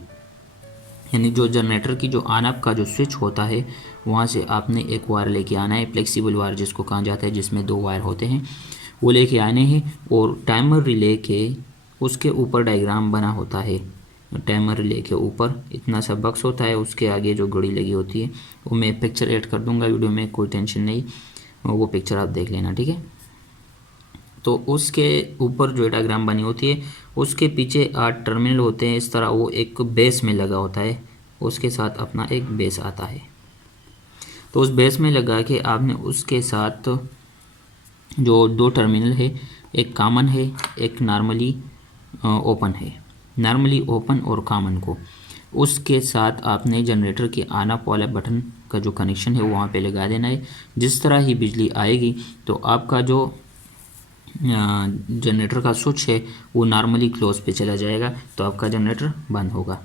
यानी जो जनरेटर की जो ऑन ऑफ का जो स्विच होता है वहाँ से आपने एक वायर लेके आना है, फ्लेक्सिबल वायर जिसको कहा जाता है, जिसमें 2 वायर होते हैं, वो लेके आने हैं। और टाइमर रिले के उसके ऊपर डायग्राम बना होता है, टाइमर रिले के ऊपर इतना सा बक्स होता है, उसके आगे जो घड़ी लगी होती है, वो मैं पिक्चर ऐड कर दूंगा वीडियो में, कोई टेंशन नहीं, वो पिक्चर आप देख लेना, ठीक है। तो उसके ऊपर जो डायग्राम बनी होती है उसके पीछे 8 टर्मिनल होते हैं इस तरह, वो एक बेस में लगा होता है, उसके साथ अपना एक बेस आता है। तो उस बेस में लगा के आपने उसके साथ जो 2 टर्मिनल है, एक कॉमन है, एक नॉर्मली ओपन है, नॉर्मली ओपन और कॉमन को उसके साथ आपने जनरेटर के ऑन ऑफ वाला बटन का जो कनेक्शन है वो वहाँ पे लगा देना है। जिस तरह ही बिजली आएगी तो आपका जो जनरेटर का स्विच है वो नॉर्मली क्लोज पे चला जाएगा, तो आपका जनरेटर बंद होगा।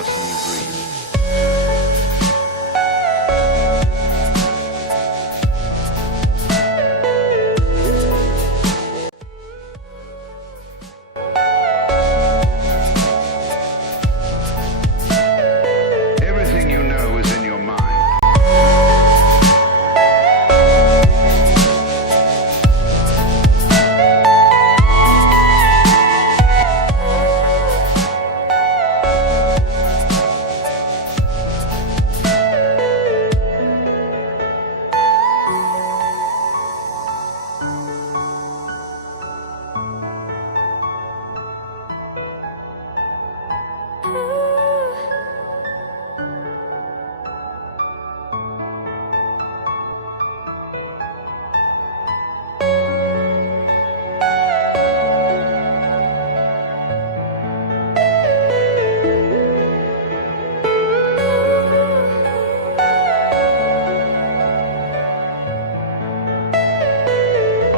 personal dream. Everything you know is in your mind.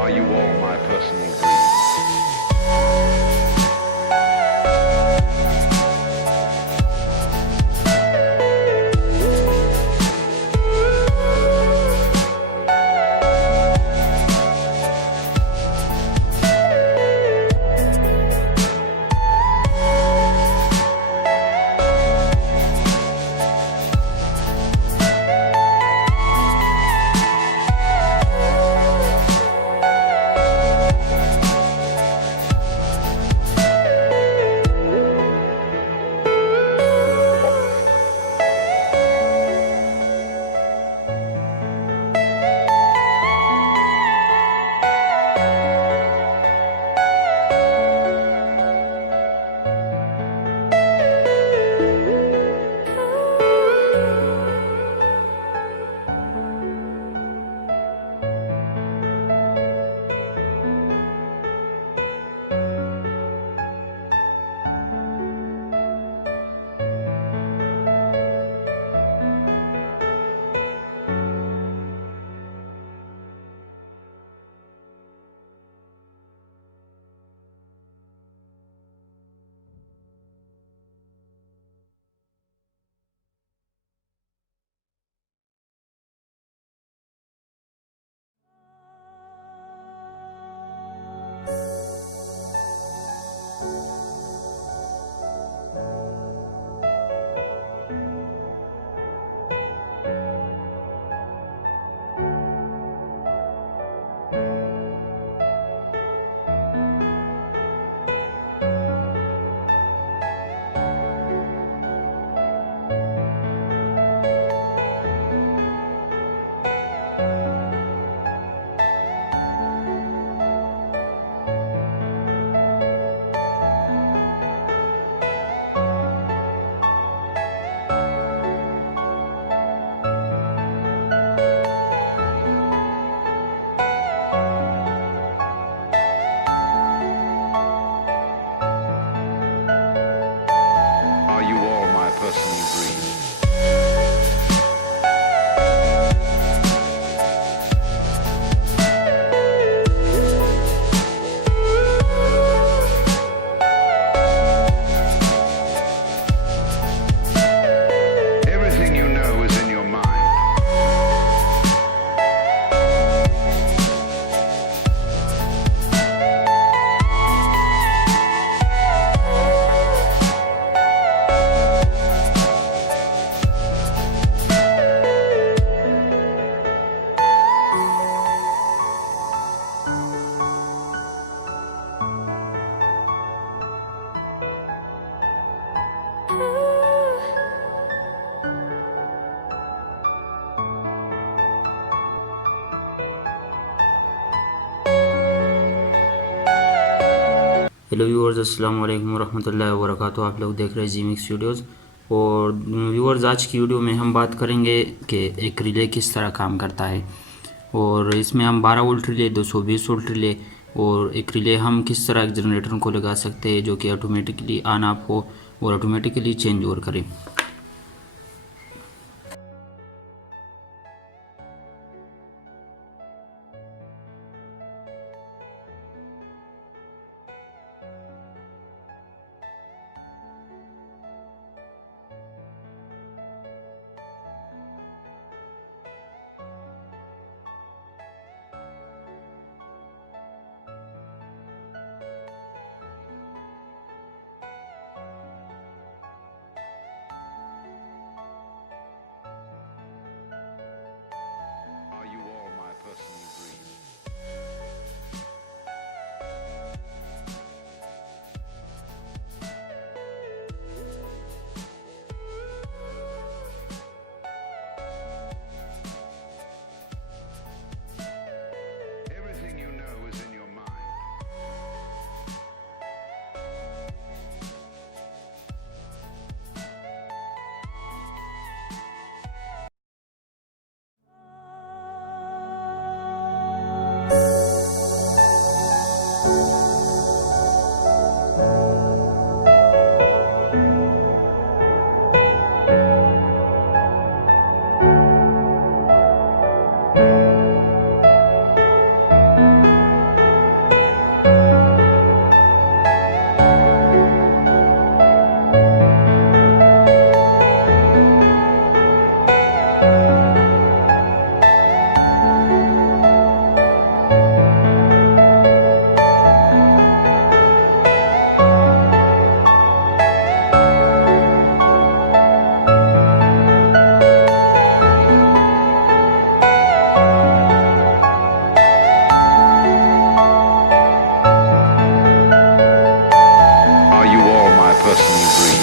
Are you all my personal dreams? Are you all my personal dreams? Everything you know is in your mind. Hello viewers, अस्सलाम वालेकुम रहमतुल्लाहि व बरकातुहू। आप लोग देख रहे हैं जी मिक्स वीडियोज़। और व्यूअर्स, आज की वीडियो में हम बात करेंगे कि एक रिले किस तरह काम करता है। और इसमें हम 12 वोल्ट रिले, 220 वोल्ट रिले और एक रिले हम किस तरह एक जनरेटर को लगा सकते हैं जो कि ऑटोमेटिकली ऑन ऑफ हो और ऑटोमेटिकली चेंज ओवर करे। personal dream.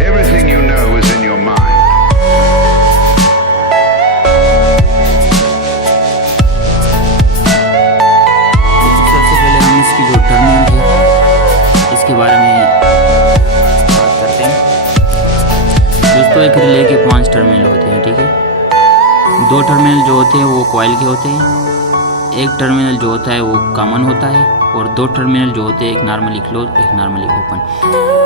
Everything you know is in your mind. तो सबसे पहले हम इसकी जो टर्मिनल है इसके बारे में बात करते हैं। दोस्तों, एक रिले के 5 टर्मिनल होते हैं, ठीक है। 2 टर्मिनल जो होते हैं वो कॉइल के होते हैं, एक टर्मिनल जो होता है वो कॉमन होता है, और 2 टर्मिनल जो होते हैं एक नॉर्मली क्लोज, एक नॉर्मली ओपन।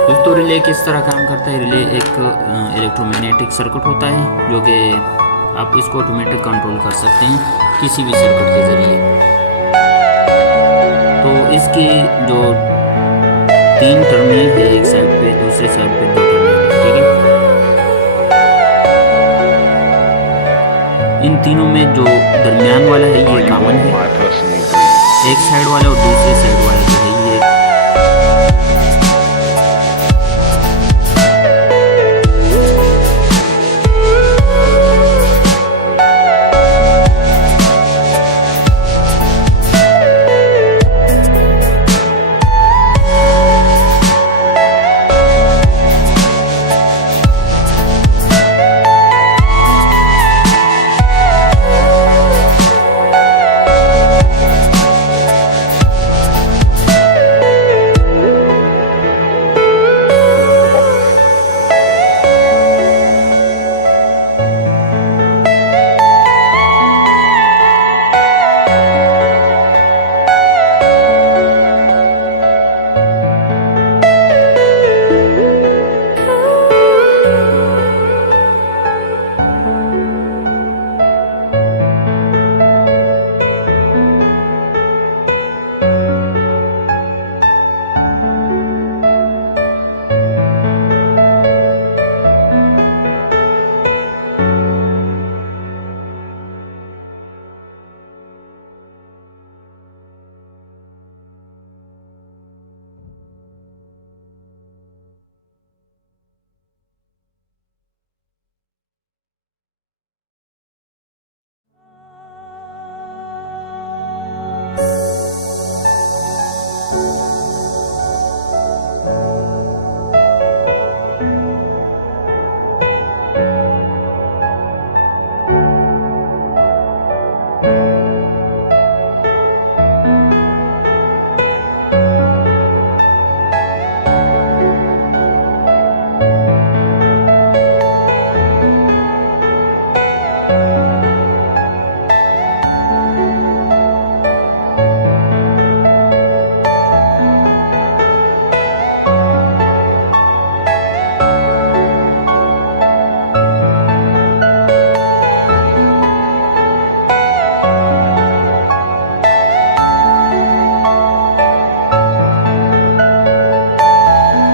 दोस्तों, रिले किस तरह काम करता है? रिले एक इलेक्ट्रोमैग्नेटिक सर्किट होता है जो कि आप इसको ऑटोमेटिक कंट्रोल कर सकते हैं किसी भी सर्किट के ज़रिए। तो इसकी जो 3 टर्मिनल है, एक साइड पे, दूसरे साइड पे 2 टर्मिनल है, ठीक है। इन तीनों में जो दरमियान वाला है Are ये you कॉमन all है, my personal dream? एक साइड वाला और दूसरे साइड वाला जो है ये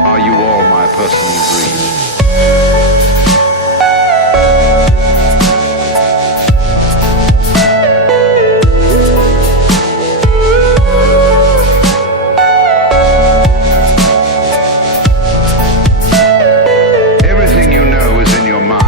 Are you all my personal dream? Everything you know is in your mind.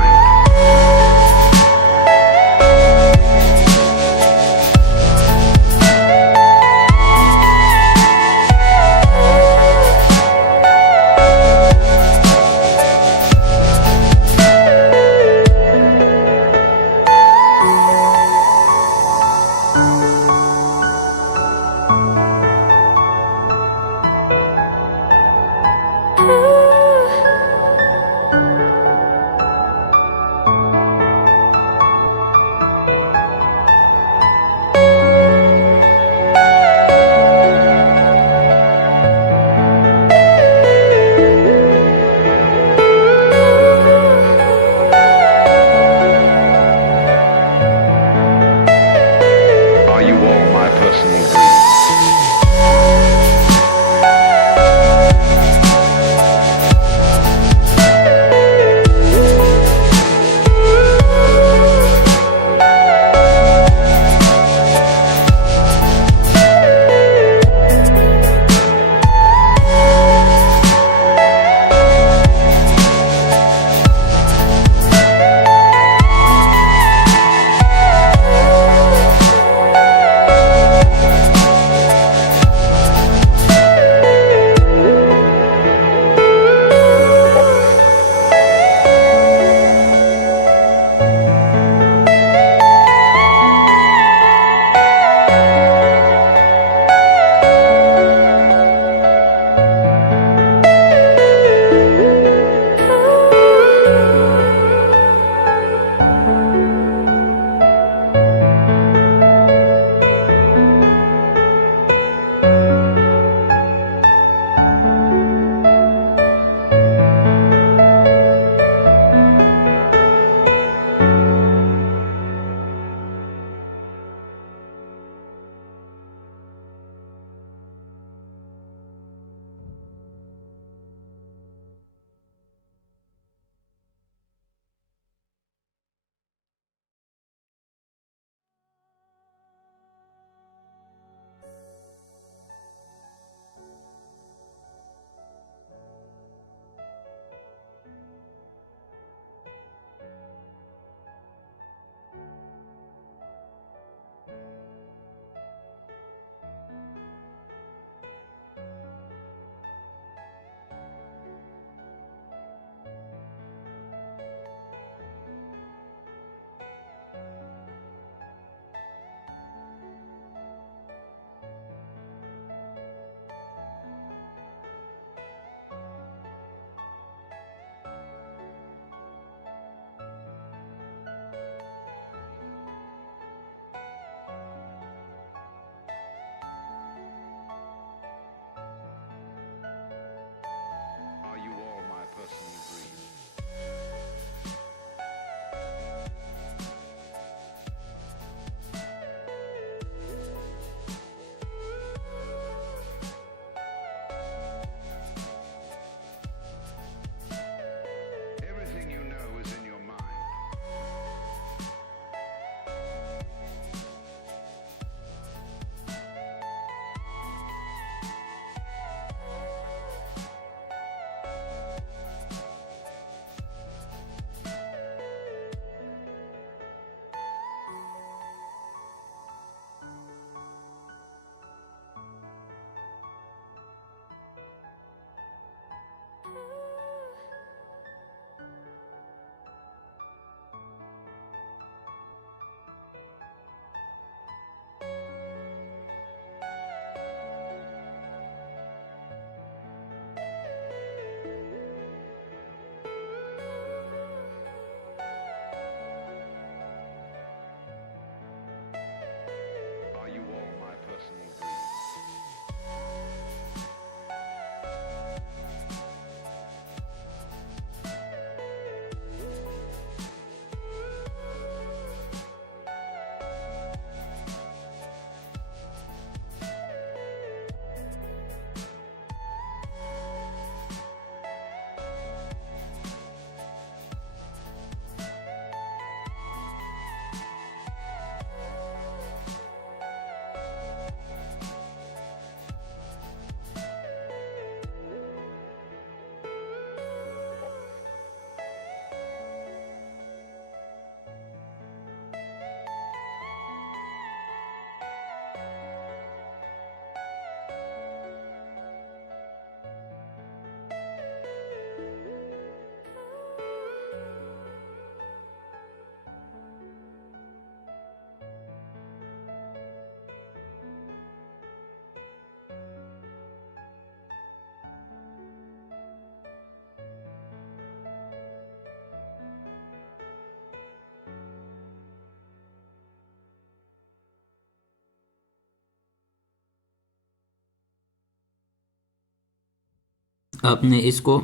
आपने इसको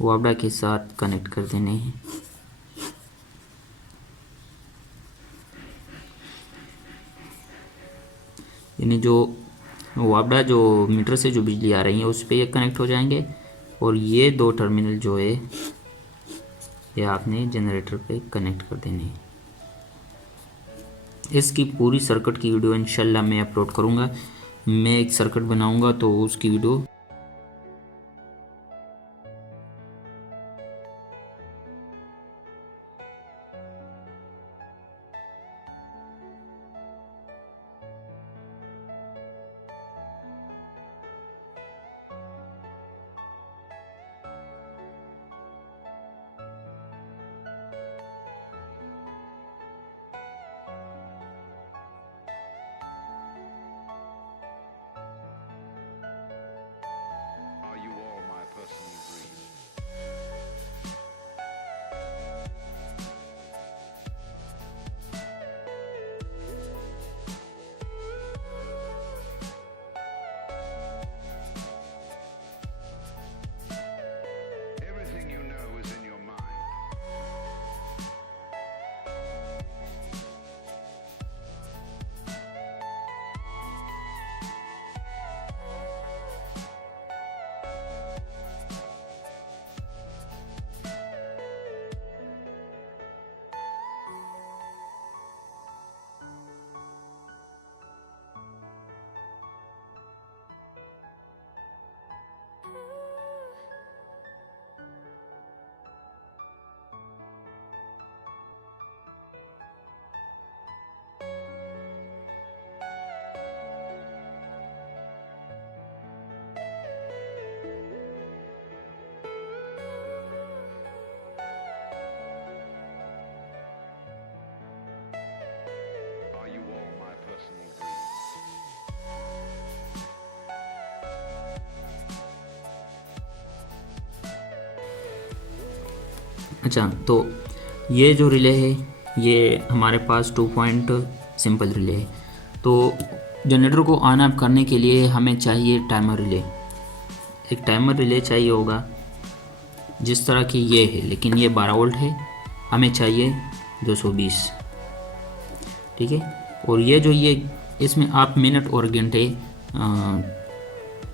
वापडा के साथ कनेक्ट कर देने हैं। यानी जो वापडा जो मीटर से जो बिजली आ रही है उस पर ये कनेक्ट हो जाएंगे, और ये दो टर्मिनल जो है ये आपने जनरेटर पे कनेक्ट कर देने हैं। इसकी पूरी सर्किट की वीडियो इंशाल्लाह मैं अपलोड करूँगा। मैं एक सर्किट बनाऊँगा तो उसकी video Are you all my personal dreams? Everything you know is in your mind. Are you all my personal dreams? अच्छा, तो ये जो रिले है ये हमारे पास 2 पॉइंट सिंपल रिले है। तो जनरेटर को ऑन ऑफ करने के लिए हमें चाहिए टाइमर रिले। एक टाइमर रिले चाहिए होगा जिस तरह की ये है, लेकिन ये 12 वोल्ट है, हमें चाहिए 220, ठीक है। और ये जो ये इसमें आप मिनट और घंटे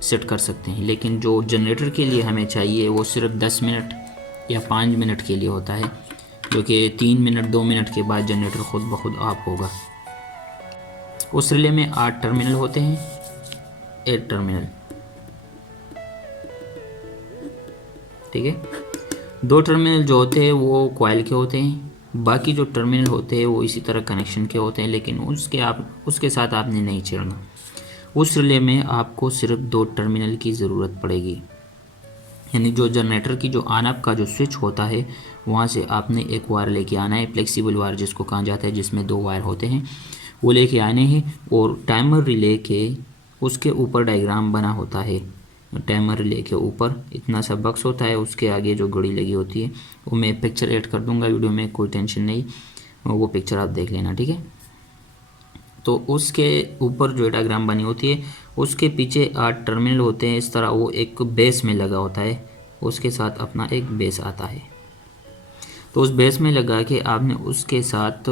सेट कर सकते हैं, लेकिन जो जनरेटर के लिए हमें चाहिए वो सिर्फ 10 मिनट या 5 मिनट के लिए होता है, जो कि 3 मिनट 2 मिनट के बाद जनरेटर खुद ब खुद ऑफ होगा। उस रिले में 8 टर्मिनल होते हैं, 8 टर्मिनल, ठीक है। 2 टर्मिनल जो होते हैं वो कॉइल के होते हैं, बाकी जो टर्मिनल होते हैं वो इसी तरह कनेक्शन के होते हैं, लेकिन उसके साथ आपने नहीं छेड़ना। उस रिले में आपको सिर्फ 2 टर्मिनल की ज़रूरत पड़ेगी। यानी जो जनरेटर की जो ऑन ऑफ का जो स्विच होता है वहाँ से आपने एक वायर लेके आना है, फ्लेक्सिबल वायर जिसको कहा जाता है, जिसमें 2 वायर होते हैं, वो लेके आने हैं। और टाइमर रिले के उसके ऊपर डायग्राम बना होता है। टाइमर रिले के ऊपर इतना सा बक्स होता है, उसके आगे जो घड़ी लगी होती है, वो मैं पिक्चर ऐड कर दूंगा वीडियो में, कोई टेंशन नहीं, वो पिक्चर आप देख लेना, ठीक है। तो उसके ऊपर जो डायग्राम बनी होती है उसके पीछे 8 टर्मिनल होते हैं इस तरह, वो एक बेस में लगा होता है, उसके साथ अपना एक बेस आता है। तो उस बेस में लगा के आपने उसके साथ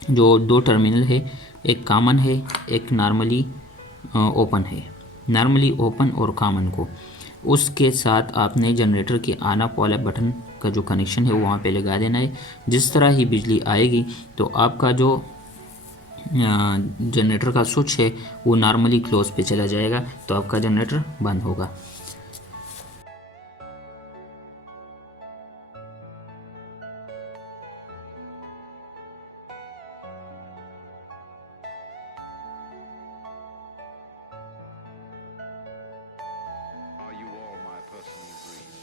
जो 2 टर्मिनल है, एक कॉमन है, एक नॉर्मली ओपन है, नॉर्मली ओपन और कॉमन को उसके साथ आपने जनरेटर के ऑन ऑफ वाला बटन का जो कनेक्शन है वहाँ पे लगा देना है। जिस तरह ही बिजली आएगी तो आपका जो जनरेटर का स्विच है वो नॉर्मली क्लोज पे चला जाएगा, तो आपका जनरेटर बंद होगा। Are you all my personal dreams?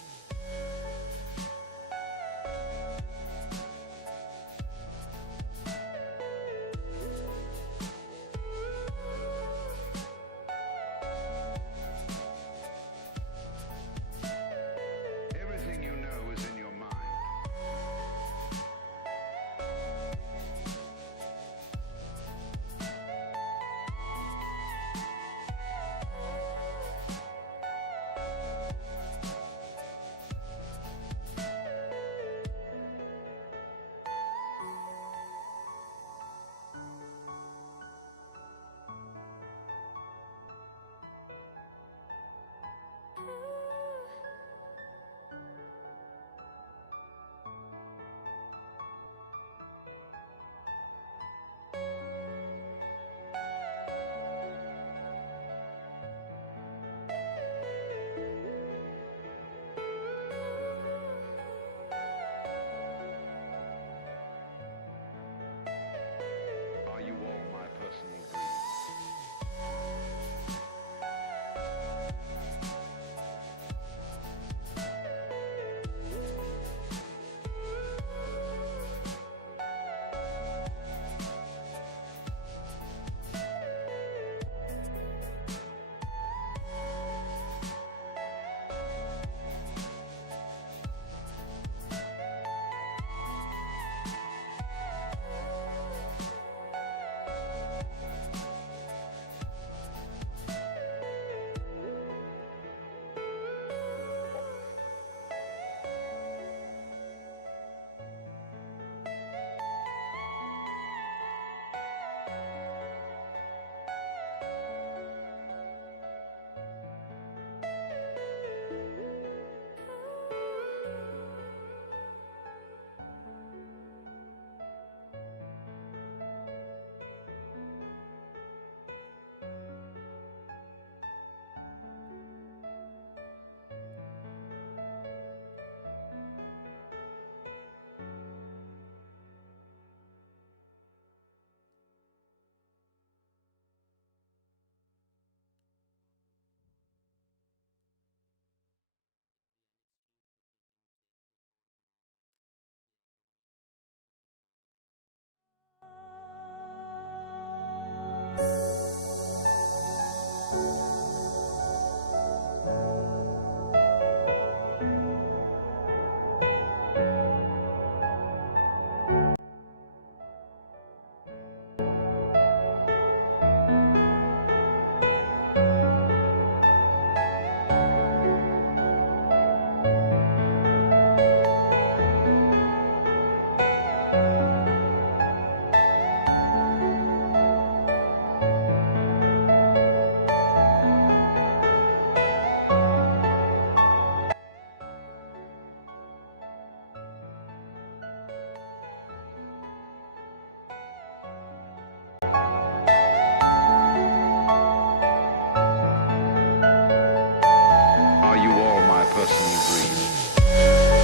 personal dream.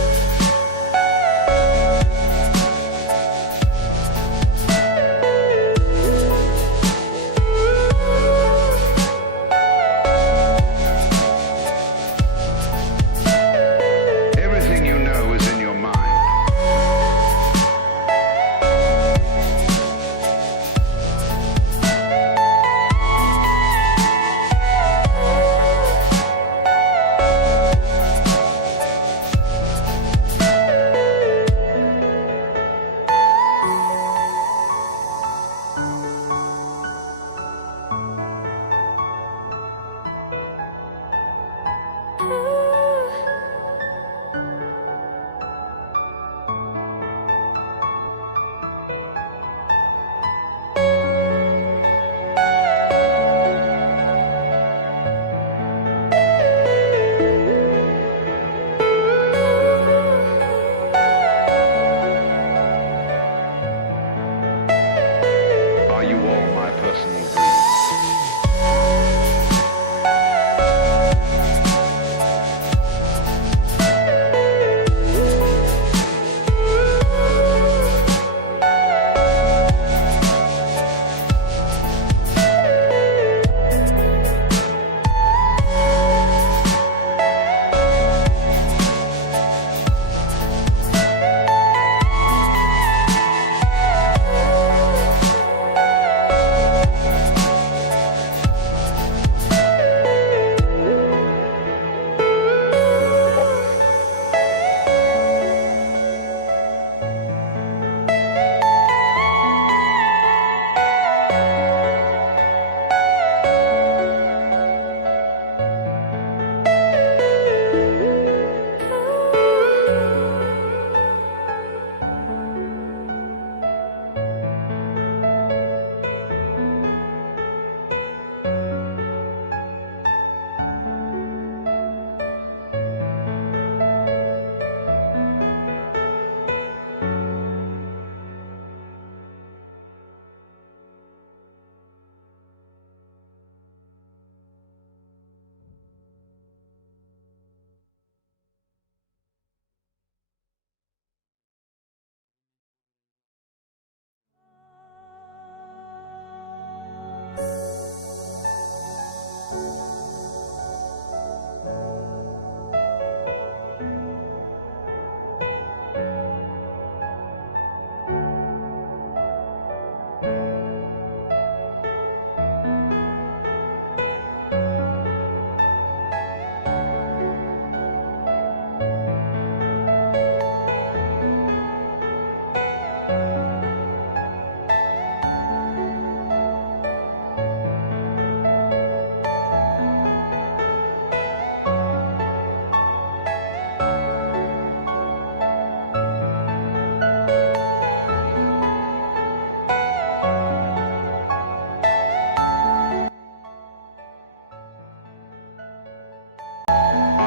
Everything you know is in your mind. Are you all my personal dreams?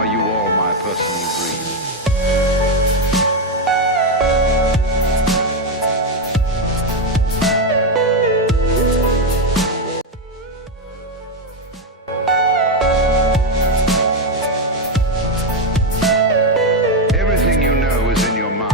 Are you all my personal dreams? Everything you know is in your mind.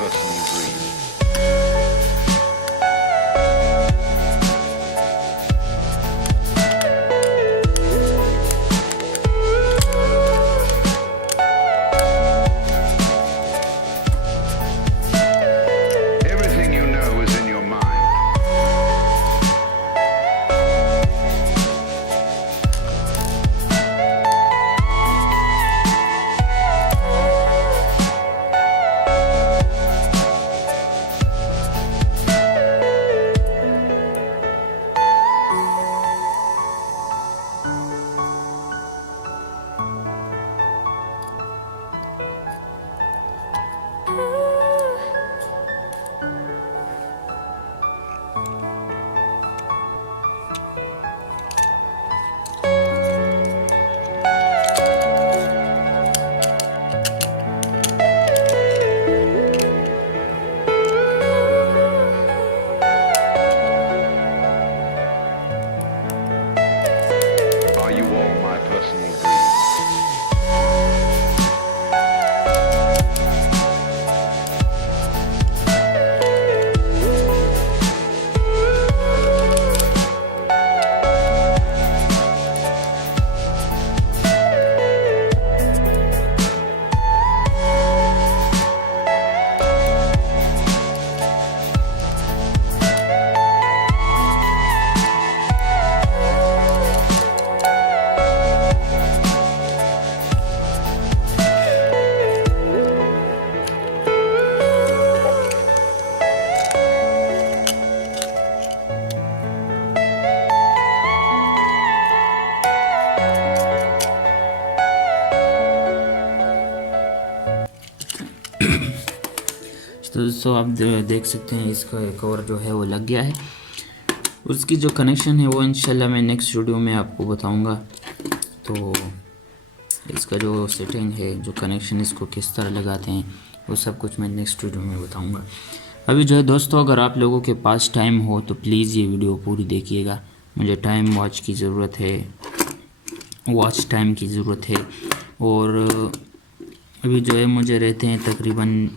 personal dream. Everything you know is in your mind. Are you all my personal dreams? तो दोस्तों आप देख सकते हैं इसका cover जो है वो लग गया है। उसकी जो कनेक्शन है वो इंशाल्लाह मैं नेक्स्ट वीडियो में आपको बताऊंगा। तो इसका जो सेटिंग है, जो कनेक्शन, इसको किस तरह लगाते हैं, वो सब कुछ मैं नेक्स्ट वीडियो में बताऊंगा। अभी जो है दोस्तों, अगर आप लोगों के पास टाइम हो तो प्लीज़ ये वीडियो पूरी देखिएगा। मुझे टाइम वॉच की ज़रूरत है, वॉच टाइम की ज़रूरत है। और अभी जो है मुझे रहते हैं तकरीबन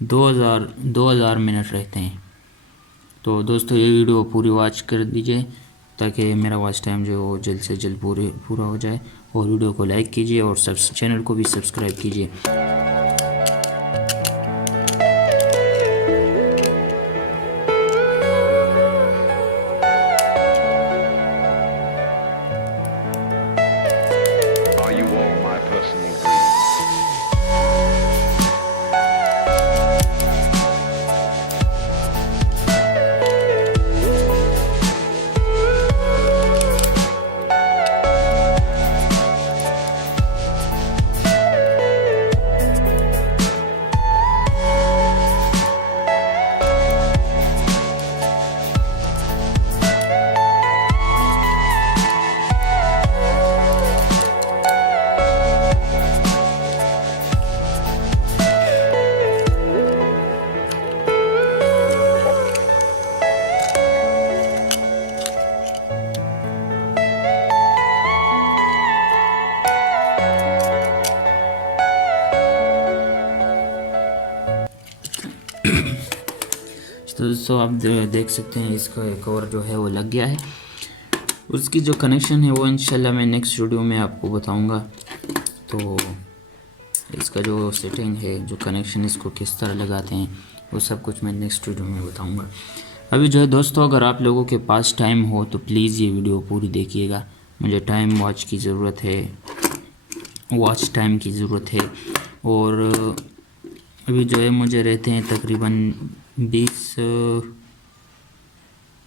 2000 मिनट रहते हैं। तो दोस्तों ये वीडियो पूरी वॉच कर दीजिए ताकि मेरा वॉच टाइम जो है वो जल्द से जल्द पूरा हो जाए। और वीडियो को लाइक कीजिए और चैनल को भी सब्सक्राइब कीजिए। Are you all my personal dreams? तो दोस्तों आप देख सकते हैं इसका कवर जो है वो लग गया है। उसकी जो कनेक्शन है वो इंशाल्लाह मैं नेक्स्ट वीडियो में आपको बताऊंगा। तो इसका जो सेटिंग है, जो कनेक्शन, इसको किस तरह लगाते हैं, वो सब कुछ मैं नेक्स्ट वीडियो में बताऊंगा। अभी जो है दोस्तों, अगर आप लोगों के पास टाइम हो तो प्लीज़ ये वीडियो पूरी देखिएगा। मुझे टाइम वॉच की ज़रूरत है, वॉच टाइम की ज़रूरत है। और अभी जो है मुझे रहते हैं तकरीबन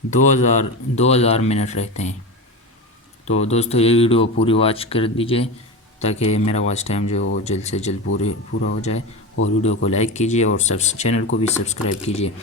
2000 मिनट रहते हैं। तो दोस्तों ये वीडियो पूरी वॉच कर दीजिए ताकि मेरा वॉच टाइम जो है वो जल्द से जल्द पूरा हो जाए। और वीडियो को लाइक कीजिए और चैनल को भी सब्सक्राइब कीजिए।